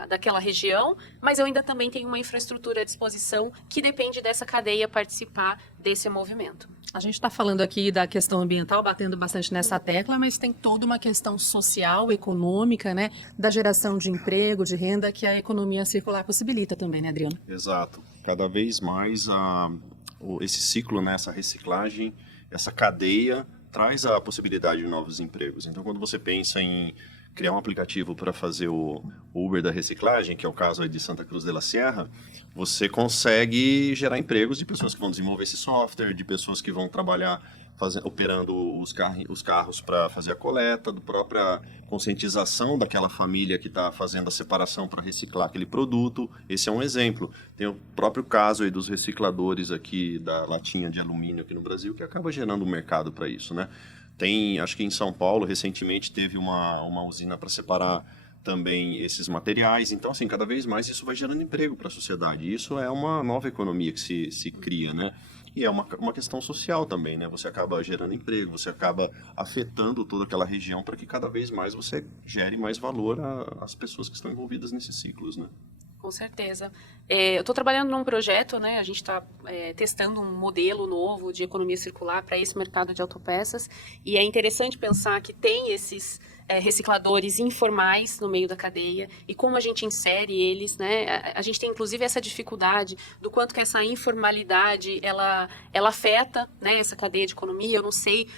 daquela região, mas eu ainda também tenho uma infraestrutura à disposição que depende dessa cadeia participar desse movimento. A gente está falando aqui da questão ambiental, batendo bastante nessa tecla, mas tem toda uma questão social, econômica, né? Da geração de emprego, de renda, que a economia circular possibilita também, né, Adriano? Exato. Cada vez mais esse ciclo, né, essa reciclagem, essa cadeia, traz a possibilidade de novos empregos. Então, quando você pensa em criar um aplicativo para fazer o Uber da reciclagem, que é o caso aí de Santa Cruz de la Sierra, você consegue gerar empregos de pessoas que vão desenvolver esse software, de pessoas que vão trabalhar operando os carros para fazer a coleta, da própria conscientização daquela família que está fazendo a separação para reciclar aquele produto. Esse é um exemplo. Tem o próprio caso aí dos recicladores aqui da latinha de alumínio aqui no Brasil, que acaba gerando um mercado para isso, né? Acho que em São Paulo, recentemente, teve uma usina para separar também esses materiais. Então, assim, cada vez mais isso vai gerando emprego para a sociedade. Isso é uma nova economia que se cria, né? E é uma questão social também, né? Você acaba gerando emprego, você acaba afetando toda aquela região para que cada vez mais você gere mais valor às pessoas que estão envolvidas nesses ciclos, né? Com certeza. Eu estou trabalhando num projeto, né? A gente está testando um modelo novo de economia circular para esse mercado de autopeças, e é interessante pensar que tem esses recicladores informais no meio da cadeia e como a gente insere eles, né? A gente tem inclusive essa dificuldade do quanto que essa informalidade ela afeta, né, essa cadeia de economia. Eu não sei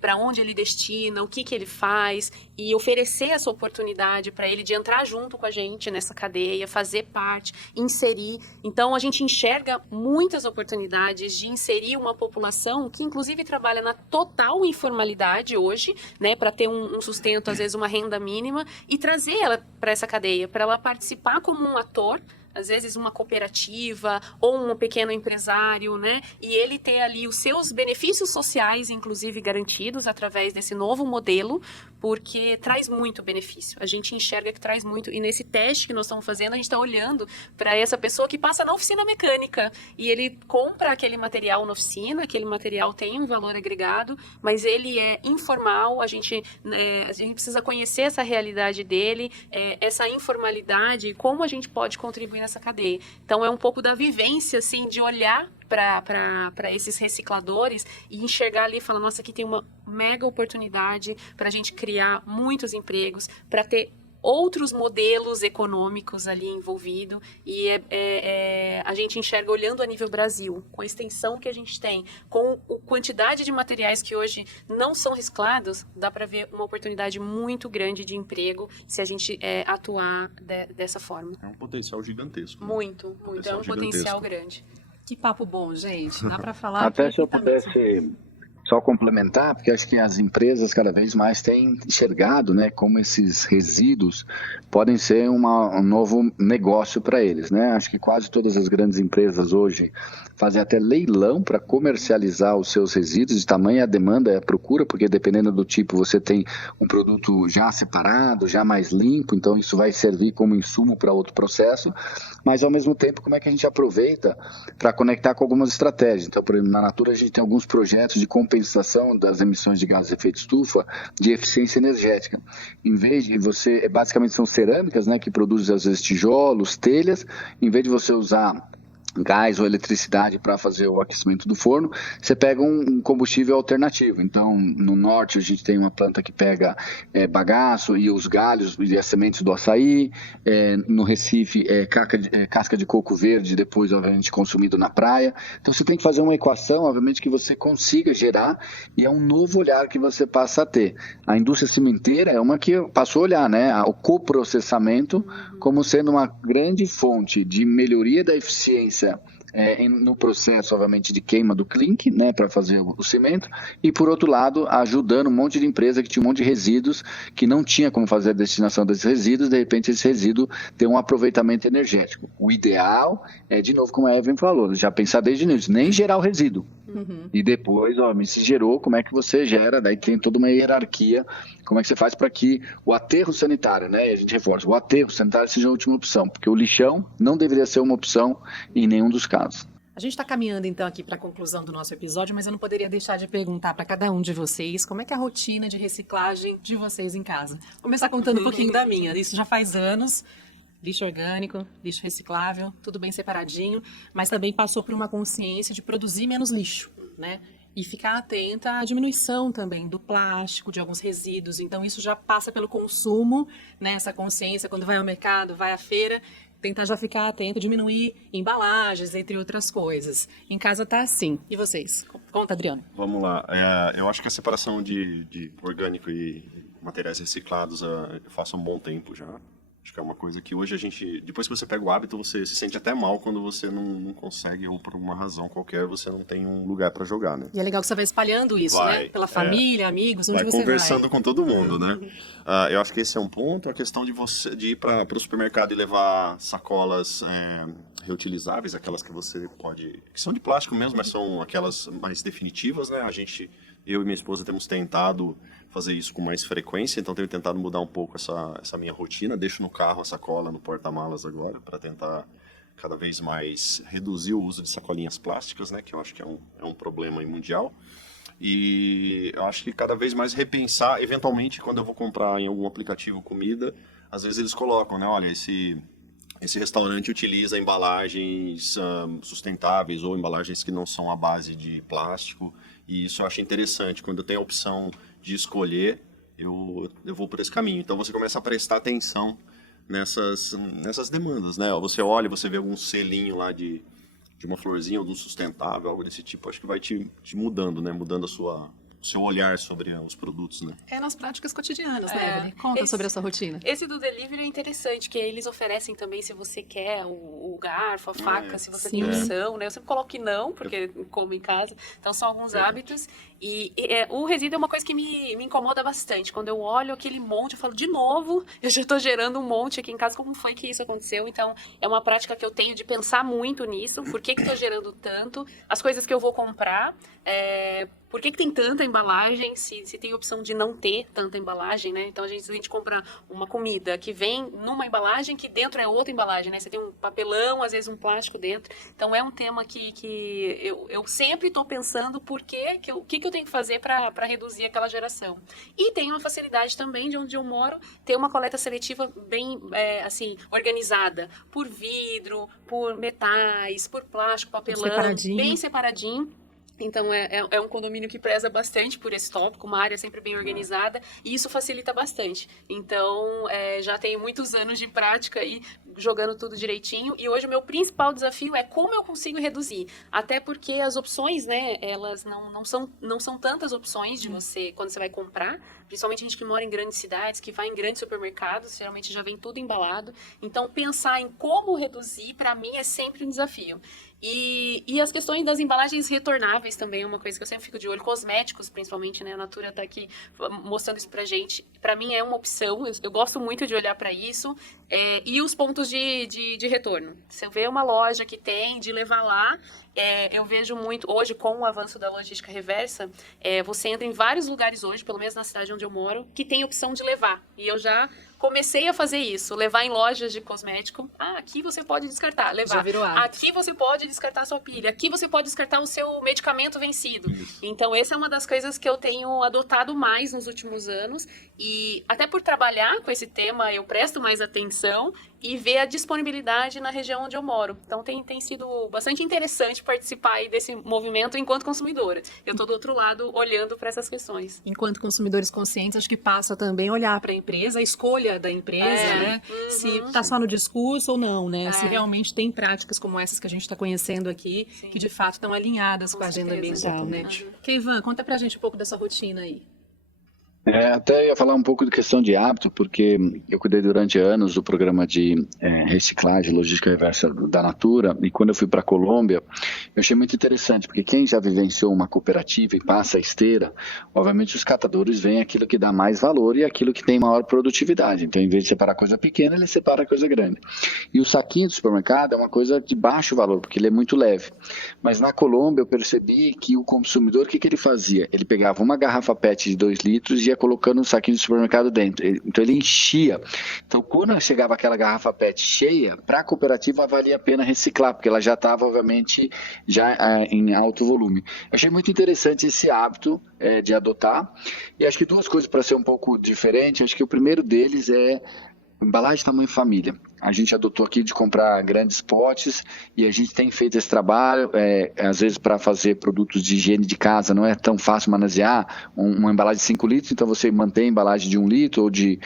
para onde ele destina, o que ele faz, e oferecer essa oportunidade para ele de entrar junto com a gente nessa cadeia, fazer parte, inserir. Então, a gente enxerga muitas oportunidades de inserir uma população que, inclusive, trabalha na total informalidade hoje, né, para ter um sustento, às vezes, uma renda mínima, e trazer ela para essa cadeia, para ela participar como um ator, às vezes uma cooperativa ou um pequeno empresário, né? E ele ter ali os seus benefícios sociais, inclusive, garantidos através desse novo modelo, porque traz muito benefício. A gente enxerga que traz muito, e nesse teste que nós estamos fazendo, a gente está olhando para essa pessoa que passa na oficina mecânica, e ele compra aquele material na oficina, aquele material tem um valor agregado, mas ele é informal, a gente precisa conhecer essa realidade dele, essa informalidade, como a gente pode contribuir nessa cadeia. Então, é um pouco da vivência, assim, de olhar para esses recicladores e enxergar ali e falar, nossa, aqui tem uma mega oportunidade para a gente criar muitos empregos, para ter outros modelos econômicos ali envolvido e a gente enxerga olhando a nível Brasil, com a extensão que a gente tem, com a quantidade de materiais que hoje não são reciclados, dá para ver uma oportunidade muito grande de emprego se a gente atuar dessa forma. É um potencial gigantesco. Né? Muito, é um potencial grande. Que papo bom, gente. Dá para falar. Até se eu pudesse só complementar, porque acho que as empresas cada vez mais têm enxergado, né, como esses resíduos podem ser um novo negócio para eles, né? Acho que quase todas as grandes empresas hoje fazem até leilão para comercializar os seus resíduos, de tamanho a demanda e a procura, porque dependendo do tipo você tem um produto já separado, já mais limpo, então isso vai servir como insumo para outro processo, mas ao mesmo tempo como é que a gente aproveita para conectar com algumas estratégias. Então, por exemplo, na Natura a gente tem alguns projetos de compensação das emissões de gases de efeito estufa de eficiência energética. Em vez de você, basicamente são cerâmicas, né, que produzem às vezes tijolos, telhas, em vez de você usar gás ou eletricidade para fazer o aquecimento do forno, você pega um combustível alternativo. Então, no norte a gente tem uma planta que pega bagaço e os galhos e as sementes do açaí, no Recife casca de coco verde, depois obviamente consumido na praia. Então você tem que fazer uma equação, obviamente, que você consiga gerar, e é um novo olhar que você passa a ter. A indústria cimenteira é uma que passou a olhar, né, o coprocessamento como sendo uma grande fonte de melhoria da eficiência no processo, obviamente, de queima do clink, né, para fazer o cimento, e por outro lado, ajudando um monte de empresa que tinha um monte de resíduos, que não tinha como fazer a destinação desses resíduos, de repente esse resíduo tem um aproveitamento energético. O ideal é, de novo, como a Evelyn falou, já pensar desde o início, nem gerar o resíduo. E depois, se gerou, como é que você gera, daí tem toda uma hierarquia, como é que você faz para que o aterro sanitário, né, e a gente reforça, o aterro sanitário seja a última opção, porque o lixão não deveria ser uma opção em nenhum dos casos. A gente está caminhando então aqui para a conclusão do nosso episódio, mas eu não poderia deixar de perguntar para cada um de vocês como é que é a rotina de reciclagem de vocês em casa. Vou começar contando um pouquinho da minha, isso já faz anos. Lixo orgânico, lixo reciclável, tudo bem separadinho, mas também passou por uma consciência de produzir menos lixo, né? E ficar atenta à diminuição também do plástico, de alguns resíduos. Então isso já passa pelo consumo, né? Essa consciência quando vai ao mercado, vai à feira, tentar já ficar atento, diminuir embalagens, entre outras coisas. Em casa tá assim. E vocês? Conta, Adriano. Vamos lá. Eu acho que a separação de orgânico e materiais reciclados eu faço há um bom tempo já. Acho que é uma coisa que hoje a gente, depois que você pega o hábito, você se sente até mal quando você não consegue, ou por uma razão qualquer, você não tem um lugar para jogar, né? E é legal que você vai espalhando isso, né? Pela família, amigos, onde vai você conversando com todo mundo, né? Eu acho que esse é um ponto, a questão de você de ir para o supermercado e levar sacolas reutilizáveis, aquelas que você pode, que são de plástico mesmo, mas são aquelas mais definitivas, né? Eu e minha esposa temos tentado fazer isso com mais frequência, então tenho tentado mudar um pouco essa minha rotina. Deixo no carro a sacola, no porta-malas agora, para tentar cada vez mais reduzir o uso de sacolinhas plásticas, né, que eu acho que é um problema mundial. E eu acho que cada vez mais repensar, eventualmente, quando eu vou comprar em algum aplicativo comida, às vezes eles colocam, né, olha, esse restaurante utiliza embalagens sustentáveis ou embalagens que não são à base de plástico, e isso eu acho interessante. Quando eu tenho a opção de escolher, eu vou por esse caminho. Então você começa a prestar atenção nessas demandas, né? Você olha, você vê algum selinho lá de uma florzinha, algum sustentável, algo desse tipo, acho que vai te mudando, né? Mudando o seu olhar sobre os produtos, né? É nas práticas cotidianas, né, Evelyn? Conta sobre a sua rotina. Esse do delivery é interessante, que eles oferecem também, se você quer, o garfo, a faca, se você tem opção, né? Eu sempre coloco que não, porque como em casa. Então, são alguns hábitos. E o resíduo é uma coisa que me incomoda bastante. Quando eu olho aquele monte, eu falo, de novo, eu já estou gerando um monte aqui em casa. Como foi que isso aconteceu? Então, é uma prática que eu tenho de pensar muito nisso. Por que estou gerando tanto? As coisas que eu vou comprar, por que tem tanta embalagem, se tem opção de não ter tanta embalagem, né? Então, a gente compra uma comida que vem numa embalagem que dentro é outra embalagem, né? Você tem um papelão, às vezes um plástico dentro. Então, é um tema que eu sempre estou pensando o que eu tenho que fazer para reduzir aquela geração. E tem uma facilidade também, de onde eu moro, ter uma coleta seletiva bem, organizada. Por vidro, por metais, por plástico, papelão, bem separadinho. Então, é um condomínio que preza bastante por esse tópico, uma área sempre bem organizada, e isso facilita bastante. Então, já tenho muitos anos de prática aí, jogando tudo direitinho, e hoje o meu principal desafio é como eu consigo reduzir. Até porque as opções, né, elas não são tantas opções de você, quando você vai comprar, principalmente a gente que mora em grandes cidades, que vai em grandes supermercados, geralmente já vem tudo embalado. Então, pensar em como reduzir, para mim, é sempre um desafio. E as questões das embalagens retornáveis também é uma coisa que eu sempre fico de olho. Cosméticos, principalmente, né? A Natura tá aqui mostrando isso pra gente. Pra mim é uma opção, eu gosto muito de olhar pra isso. E os pontos de retorno. Se eu ver uma loja que tem, de levar lá, eu vejo muito, hoje com o avanço da logística reversa, você entra em vários lugares hoje, pelo menos na cidade onde eu moro, que tem opção de levar. E eu já comecei a fazer isso, levar em lojas de cosmético. Aqui você pode descartar, levar. Já virou hábito. Aqui você pode descartar sua pilha, aqui você pode descartar o seu medicamento vencido. Então, essa é uma das coisas que eu tenho adotado mais nos últimos anos. E até por trabalhar com esse tema, eu presto mais atenção e ver a disponibilidade na região onde eu moro. Então, tem sido bastante interessante participar aí desse movimento enquanto consumidora. Eu estou do outro lado olhando para essas questões. Enquanto consumidores conscientes, acho que passa também a olhar para a empresa, a escolha da empresa, né? Se está só no discurso ou não, né? Se realmente tem práticas como essas que a gente está conhecendo aqui, que de fato estão alinhadas com a agenda ambiental, né? Keivan, conta pra gente um pouco dessa rotina aí. Até ia falar um pouco de questão de hábito, porque eu cuidei durante anos do programa de reciclagem, logística reversa da Natura, e quando eu fui para a Colômbia, eu achei muito interessante, porque quem já vivenciou uma cooperativa e passa a esteira, obviamente os catadores veem aquilo que dá mais valor e aquilo que tem maior produtividade. Então, em vez de separar coisa pequena, ele separa coisa grande. E o saquinho do supermercado é uma coisa de baixo valor, porque ele é muito leve. Mas na Colômbia eu percebi que o consumidor, o que ele fazia? Ele pegava uma garrafa PET de 2 litros e ia colocando um saquinho de supermercado dentro. Então ele enchia. Então quando chegava aquela garrafa PET cheia, para a cooperativa valia a pena reciclar, porque ela já estava, obviamente, já em alto volume. Eu achei muito interessante esse hábito de adotar. E acho que 2 coisas para ser um pouco diferente. Acho que o primeiro deles é embalagem tamanho família. A gente adotou aqui de comprar grandes potes e a gente tem feito esse trabalho, às vezes para fazer produtos de higiene de casa não é tão fácil manusear uma embalagem de 5 litros, então você mantém a embalagem de 1 litro ou de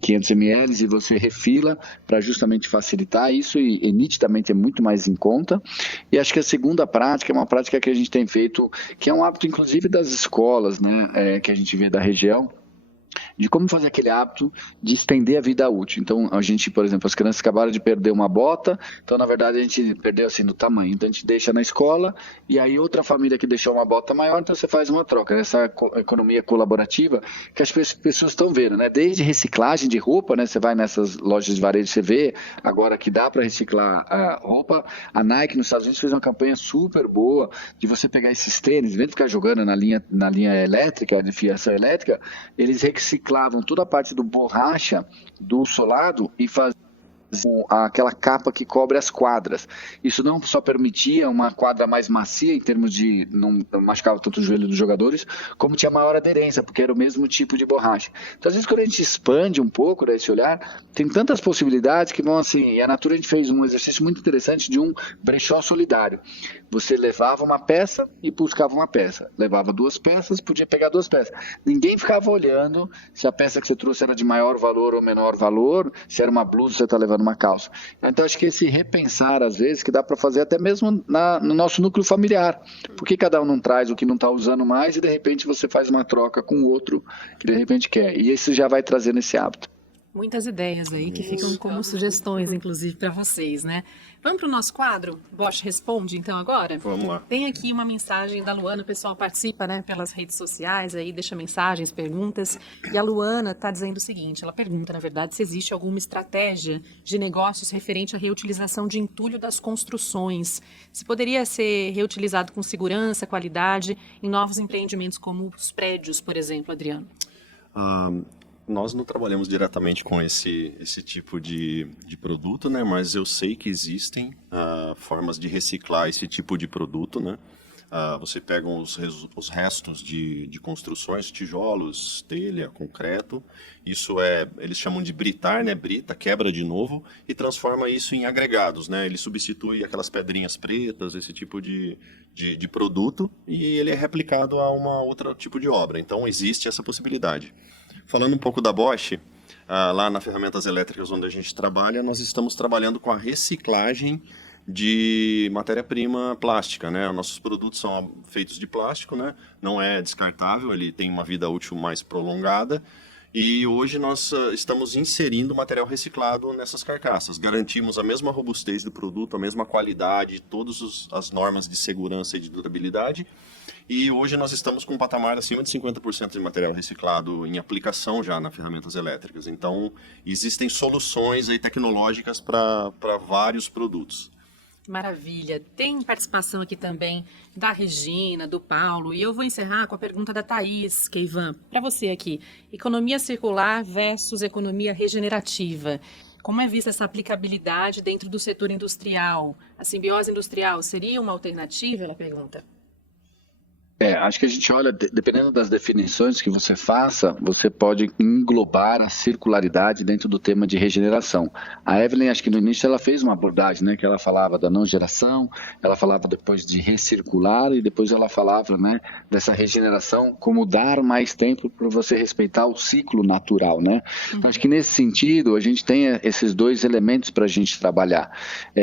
500 ml e você refila para justamente facilitar isso e nitidamente é muito mais em conta. E acho que a segunda prática é uma prática que a gente tem feito, que é um hábito inclusive das escolas, né, que a gente vê da região, de como fazer aquele hábito de estender a vida útil. Então, a gente, por exemplo, as crianças acabaram de perder uma bota, então, na verdade, a gente perdeu assim no tamanho. Então, a gente deixa na escola e aí outra família que deixou uma bota maior, então você faz uma troca. Essa economia colaborativa que as pessoas estão vendo, né? Desde reciclagem de roupa, né? Você vai nessas lojas de varejo, você vê agora que dá para reciclar a roupa. A Nike nos Estados Unidos fez uma campanha super boa de você pegar esses tênis, em vez de ficar jogando na linha elétrica, de fiação elétrica, eles reciclavam toda a parte do borracha do solado e faziam aquela capa que cobre as quadras. Isso não só permitia uma quadra mais macia em termos de não machucava tanto o joelho dos jogadores, como tinha maior aderência, porque era o mesmo tipo de borracha. Então, às vezes, quando a gente expande um pouco desse olhar, tem tantas possibilidades que vão assim, e a Natura a gente fez um exercício muito interessante de um brechó solidário. Você levava uma peça e buscava uma peça. Levava 2 peças, podia pegar 2 peças. Ninguém ficava olhando se a peça que você trouxe era de maior valor ou menor valor, se era uma blusa, você está levando uma calça. Então, acho que esse repensar, às vezes, que dá para fazer até mesmo no nosso núcleo familiar. Por que cada um não traz o que não está usando mais e, de repente, você faz uma troca com o outro que, de repente, quer? E isso já vai trazendo esse hábito. Muitas ideias aí que ficam como sugestões, inclusive, para vocês, né? Vamos para o nosso quadro? Bosch Responde, então, agora? Vamos lá. Tem aqui uma mensagem da Luana, o pessoal participa, né, pelas redes sociais, aí deixa mensagens, perguntas, e a Luana está dizendo o seguinte, ela pergunta, na verdade, se existe alguma estratégia de negócios referente à reutilização de entulho das construções, se poderia ser reutilizado com segurança, qualidade, em novos empreendimentos como os prédios, por exemplo, Adriano. Nós não trabalhamos diretamente com esse tipo de produto, né? Mas eu sei que existem formas de reciclar esse tipo de produto, né? Você pega os restos de construções, tijolos, telha, concreto. Eles chamam de britar, né? Brita, quebra de novo e transforma isso em agregados, né? Ele substitui aquelas pedrinhas pretas, esse tipo de produto, e ele é replicado a uma outra tipo de obra. Então existe essa possibilidade. Falando um pouco da Bosch, lá na Ferramentas Elétricas onde a gente trabalha, nós estamos trabalhando com a reciclagem de matéria-prima plástica, né? Nossos produtos são feitos de plástico, né? Não é descartável, ele tem uma vida útil mais prolongada. E hoje nós estamos inserindo material reciclado nessas carcaças. Garantimos a mesma robustez do produto, a mesma qualidade, todas as normas de segurança e de durabilidade. E hoje nós estamos com um patamar acima de 50% de material reciclado em aplicação já nas ferramentas elétricas. Então, existem soluções aí tecnológicas para vários produtos. Maravilha. Tem participação aqui também da Regina, do Paulo, e eu vou encerrar com a pergunta da Thaís Keivan, para você aqui. Economia circular versus economia regenerativa. Como é vista essa aplicabilidade dentro do setor industrial? A simbiose industrial seria uma alternativa? Ela pergunta. Acho que a gente olha, dependendo das definições que você faça, você pode englobar a circularidade dentro do tema de regeneração. A Evelyn, acho que no início ela fez uma abordagem, né, que ela falava da não geração, ela falava depois de recircular e depois ela falava, né, dessa regeneração, como dar mais tempo para você respeitar o ciclo natural, né? Então, acho que nesse sentido a gente tem esses dois elementos para a gente trabalhar.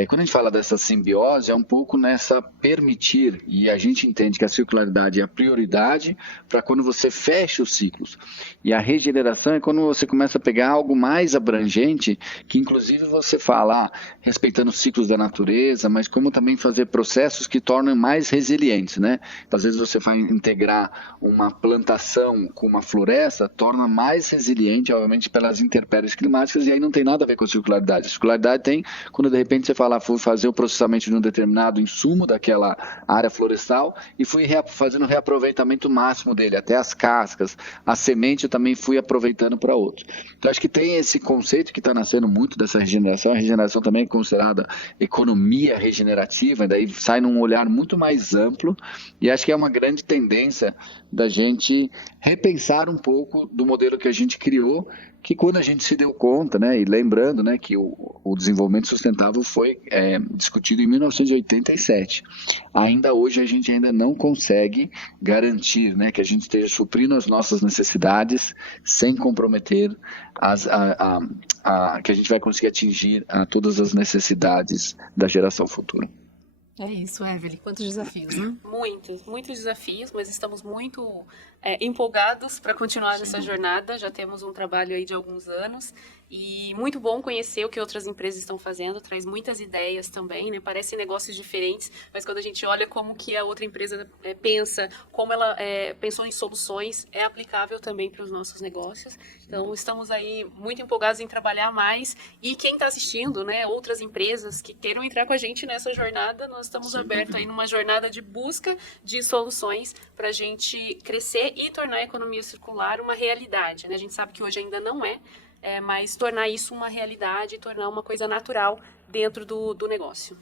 Quando a gente fala dessa simbiose, é um pouco nessa permitir, e a gente entende que a circularidade é a prioridade para quando você fecha os ciclos. E a regeneração é quando você começa a pegar algo mais abrangente, que inclusive você fala, respeitando os ciclos da natureza, mas como também fazer processos que tornem mais resilientes, né? Então, às vezes você vai integrar uma plantação com uma floresta, torna mais resiliente, obviamente, pelas intempéries climáticas, e aí não tem nada a ver com a circularidade. A circularidade tem quando de repente você fala, fui fazer o processamento de um determinado insumo daquela área florestal e fui fazendo o reaproveitamento máximo dele, até as cascas, a semente eu também fui aproveitando para outros. Então acho que tem esse conceito que está nascendo muito dessa regeneração. A regeneração também é considerada economia regenerativa, e daí sai num olhar muito mais amplo, e acho que é uma grande tendência da gente repensar um pouco do modelo que a gente criou, que quando a gente se deu conta, né, e lembrando, né, que o desenvolvimento sustentável foi discutido em 1987. Ainda hoje a gente ainda não consegue garantir, né, que a gente esteja suprindo as nossas necessidades sem comprometer que a gente vai conseguir atingir todas as necessidades da geração futura. É isso, Evelyn. Quantos desafios, né? Muitos desafios, mas estamos muito empolgados para continuar nessa jornada. Já temos um trabalho aí de alguns anos e muito bom conhecer o que outras empresas estão fazendo, traz muitas ideias também, né? Parecem negócios diferentes, mas quando a gente olha como que a outra empresa pensa, como ela pensou em soluções, é aplicável também para os nossos negócios. Então, estamos aí muito empolgados em trabalhar mais, e quem está assistindo, né, outras empresas que queiram entrar com a gente nessa jornada, nós estamos abertos aí numa jornada de busca de soluções para a gente crescer e tornar a economia circular uma realidade, né? A gente sabe que hoje ainda não mas tornar isso uma realidade, tornar uma coisa natural dentro do negócio.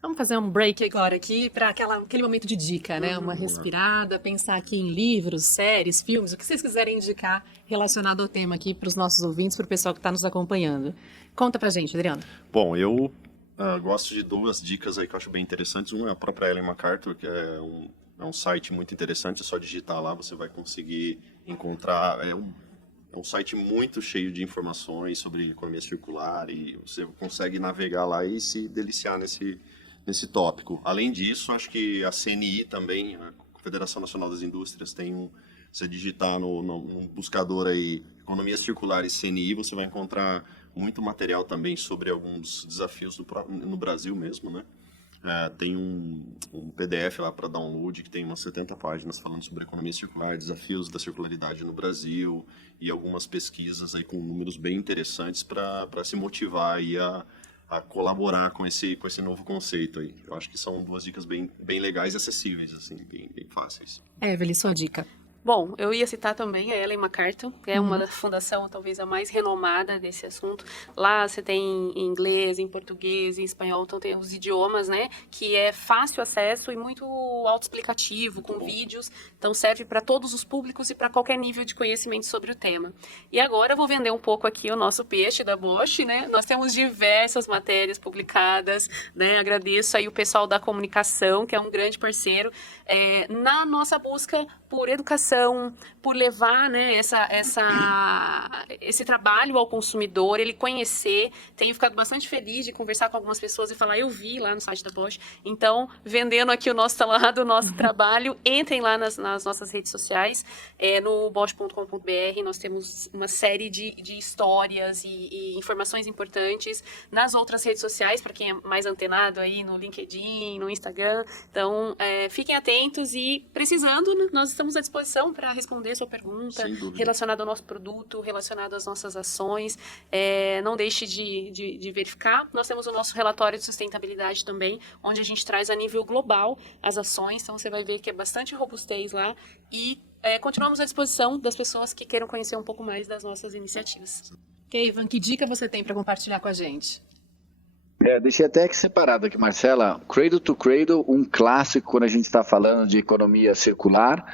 Vamos fazer um break agora aqui para aquele momento de dica, né? Uma respirada, pensar aqui em livros, séries, filmes, o que vocês quiserem indicar relacionado ao tema aqui para os nossos ouvintes, para o pessoal que está nos acompanhando. Conta pra gente, Adriano. Bom, eu gosto de duas dicas aí que eu acho bem interessantes. Uma é a própria Ellen MacArthur, que é um site muito interessante, é só digitar lá, você vai conseguir encontrar... É um site muito cheio de informações sobre economia circular, e você consegue navegar lá e se deliciar nesse tópico. Além disso, acho que a CNI também, a Confederação Nacional das Indústrias, tem você digitar no buscador aí economia circular e CNI, você vai encontrar muito material também sobre alguns desafios no Brasil mesmo, né? Tem um PDF lá para download que tem umas 70 páginas falando sobre economia circular, desafios da circularidade no Brasil, e algumas pesquisas aí com números bem interessantes para se motivar aí a colaborar com esse novo conceito aí. Eu acho que são duas dicas bem legais e acessíveis, assim, bem fáceis. Evelyn, sua dica. Bom, eu ia citar também a Ellen MacArthur, que é uma da fundação talvez a mais renomada desse assunto. Lá você tem em inglês, em português, em espanhol, então tem os idiomas, né? Que é fácil acesso e muito autoexplicativo, com vídeos. Então serve para todos os públicos e para qualquer nível de conhecimento sobre o tema. E agora eu vou vender um pouco aqui o nosso peixe da Bosch, né? Nós temos diversas matérias publicadas, né? Agradeço aí o pessoal da comunicação, que é um grande parceiro, na nossa busca por educação, por levar, né, esse trabalho ao consumidor, ele conhecer. Tenho ficado bastante feliz de conversar com algumas pessoas e falar, eu vi lá no site da Bosch. Então, vendendo aqui o nosso lado, o nosso trabalho, entrem lá nas nossas redes sociais, no bosch.com.br, nós temos uma série de histórias e informações importantes nas outras redes sociais, para quem é mais antenado aí no LinkedIn, no Instagram. Então, fiquem atentos e, precisando, nós estamos à disposição para responder sua pergunta relacionada ao nosso produto, relacionada às nossas ações. Não deixe de verificar. Nós temos o nosso relatório de sustentabilidade também, onde a gente traz a nível global as ações. Então, você vai ver que é bastante robustez lá. E continuamos à disposição das pessoas que queiram conhecer um pouco mais das nossas iniciativas. Keivan, que dica você tem para compartilhar com a gente? Deixei até aqui separado aqui, Marcela, Cradle to Cradle, um clássico quando a gente está falando de economia circular,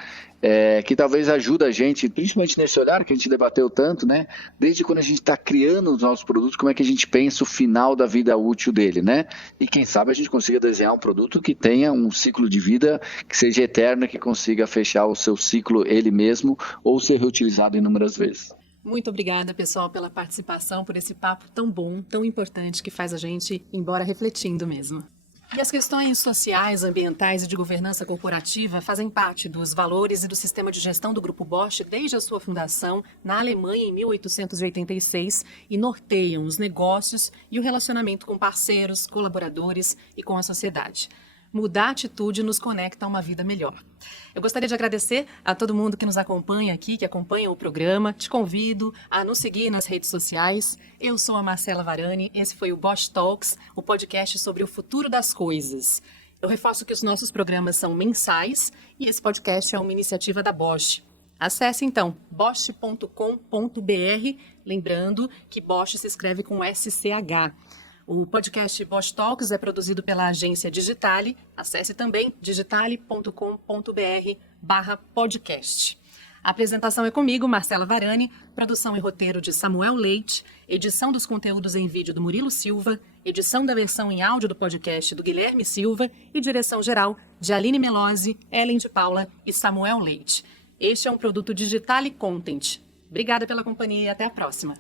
que talvez ajude a gente, principalmente nesse olhar que a gente debateu tanto, né? Desde quando a gente está criando os nossos produtos, como é que a gente pensa o final da vida útil dele, né? E quem sabe a gente consiga desenhar um produto que tenha um ciclo de vida que seja eterno, que consiga fechar o seu ciclo ele mesmo ou ser reutilizado inúmeras vezes. Muito obrigada, pessoal, pela participação, por esse papo tão bom, tão importante, que faz a gente ir embora refletindo mesmo. E as questões sociais, ambientais e de governança corporativa fazem parte dos valores e do sistema de gestão do Grupo Bosch desde a sua fundação na Alemanha em 1886 e norteiam os negócios e o relacionamento com parceiros, colaboradores e com a sociedade. Mudar a atitude nos conecta a uma vida melhor. Eu gostaria de agradecer a todo mundo que nos acompanha aqui, que acompanha o programa. Te convido a nos seguir nas redes sociais. Eu sou a Marcela Varani, esse foi o Bosch Talks, o podcast sobre o futuro das coisas. Eu reforço que os nossos programas são mensais e esse podcast é uma iniciativa da Bosch. Acesse então bosch.com.br, lembrando que Bosch se escreve com SCH. O podcast Bosch Talks é produzido pela agência Digitale. Acesse também digitale.com.br/podcast. A apresentação é comigo, Marcela Varani, produção e roteiro de Samuel Leite, edição dos conteúdos em vídeo do Murilo Silva, edição da versão em áudio do podcast do Guilherme Silva e direção geral de Aline Melosi, Ellen de Paula e Samuel Leite. Este é um produto Digitale Content. Obrigada pela companhia e até a próxima.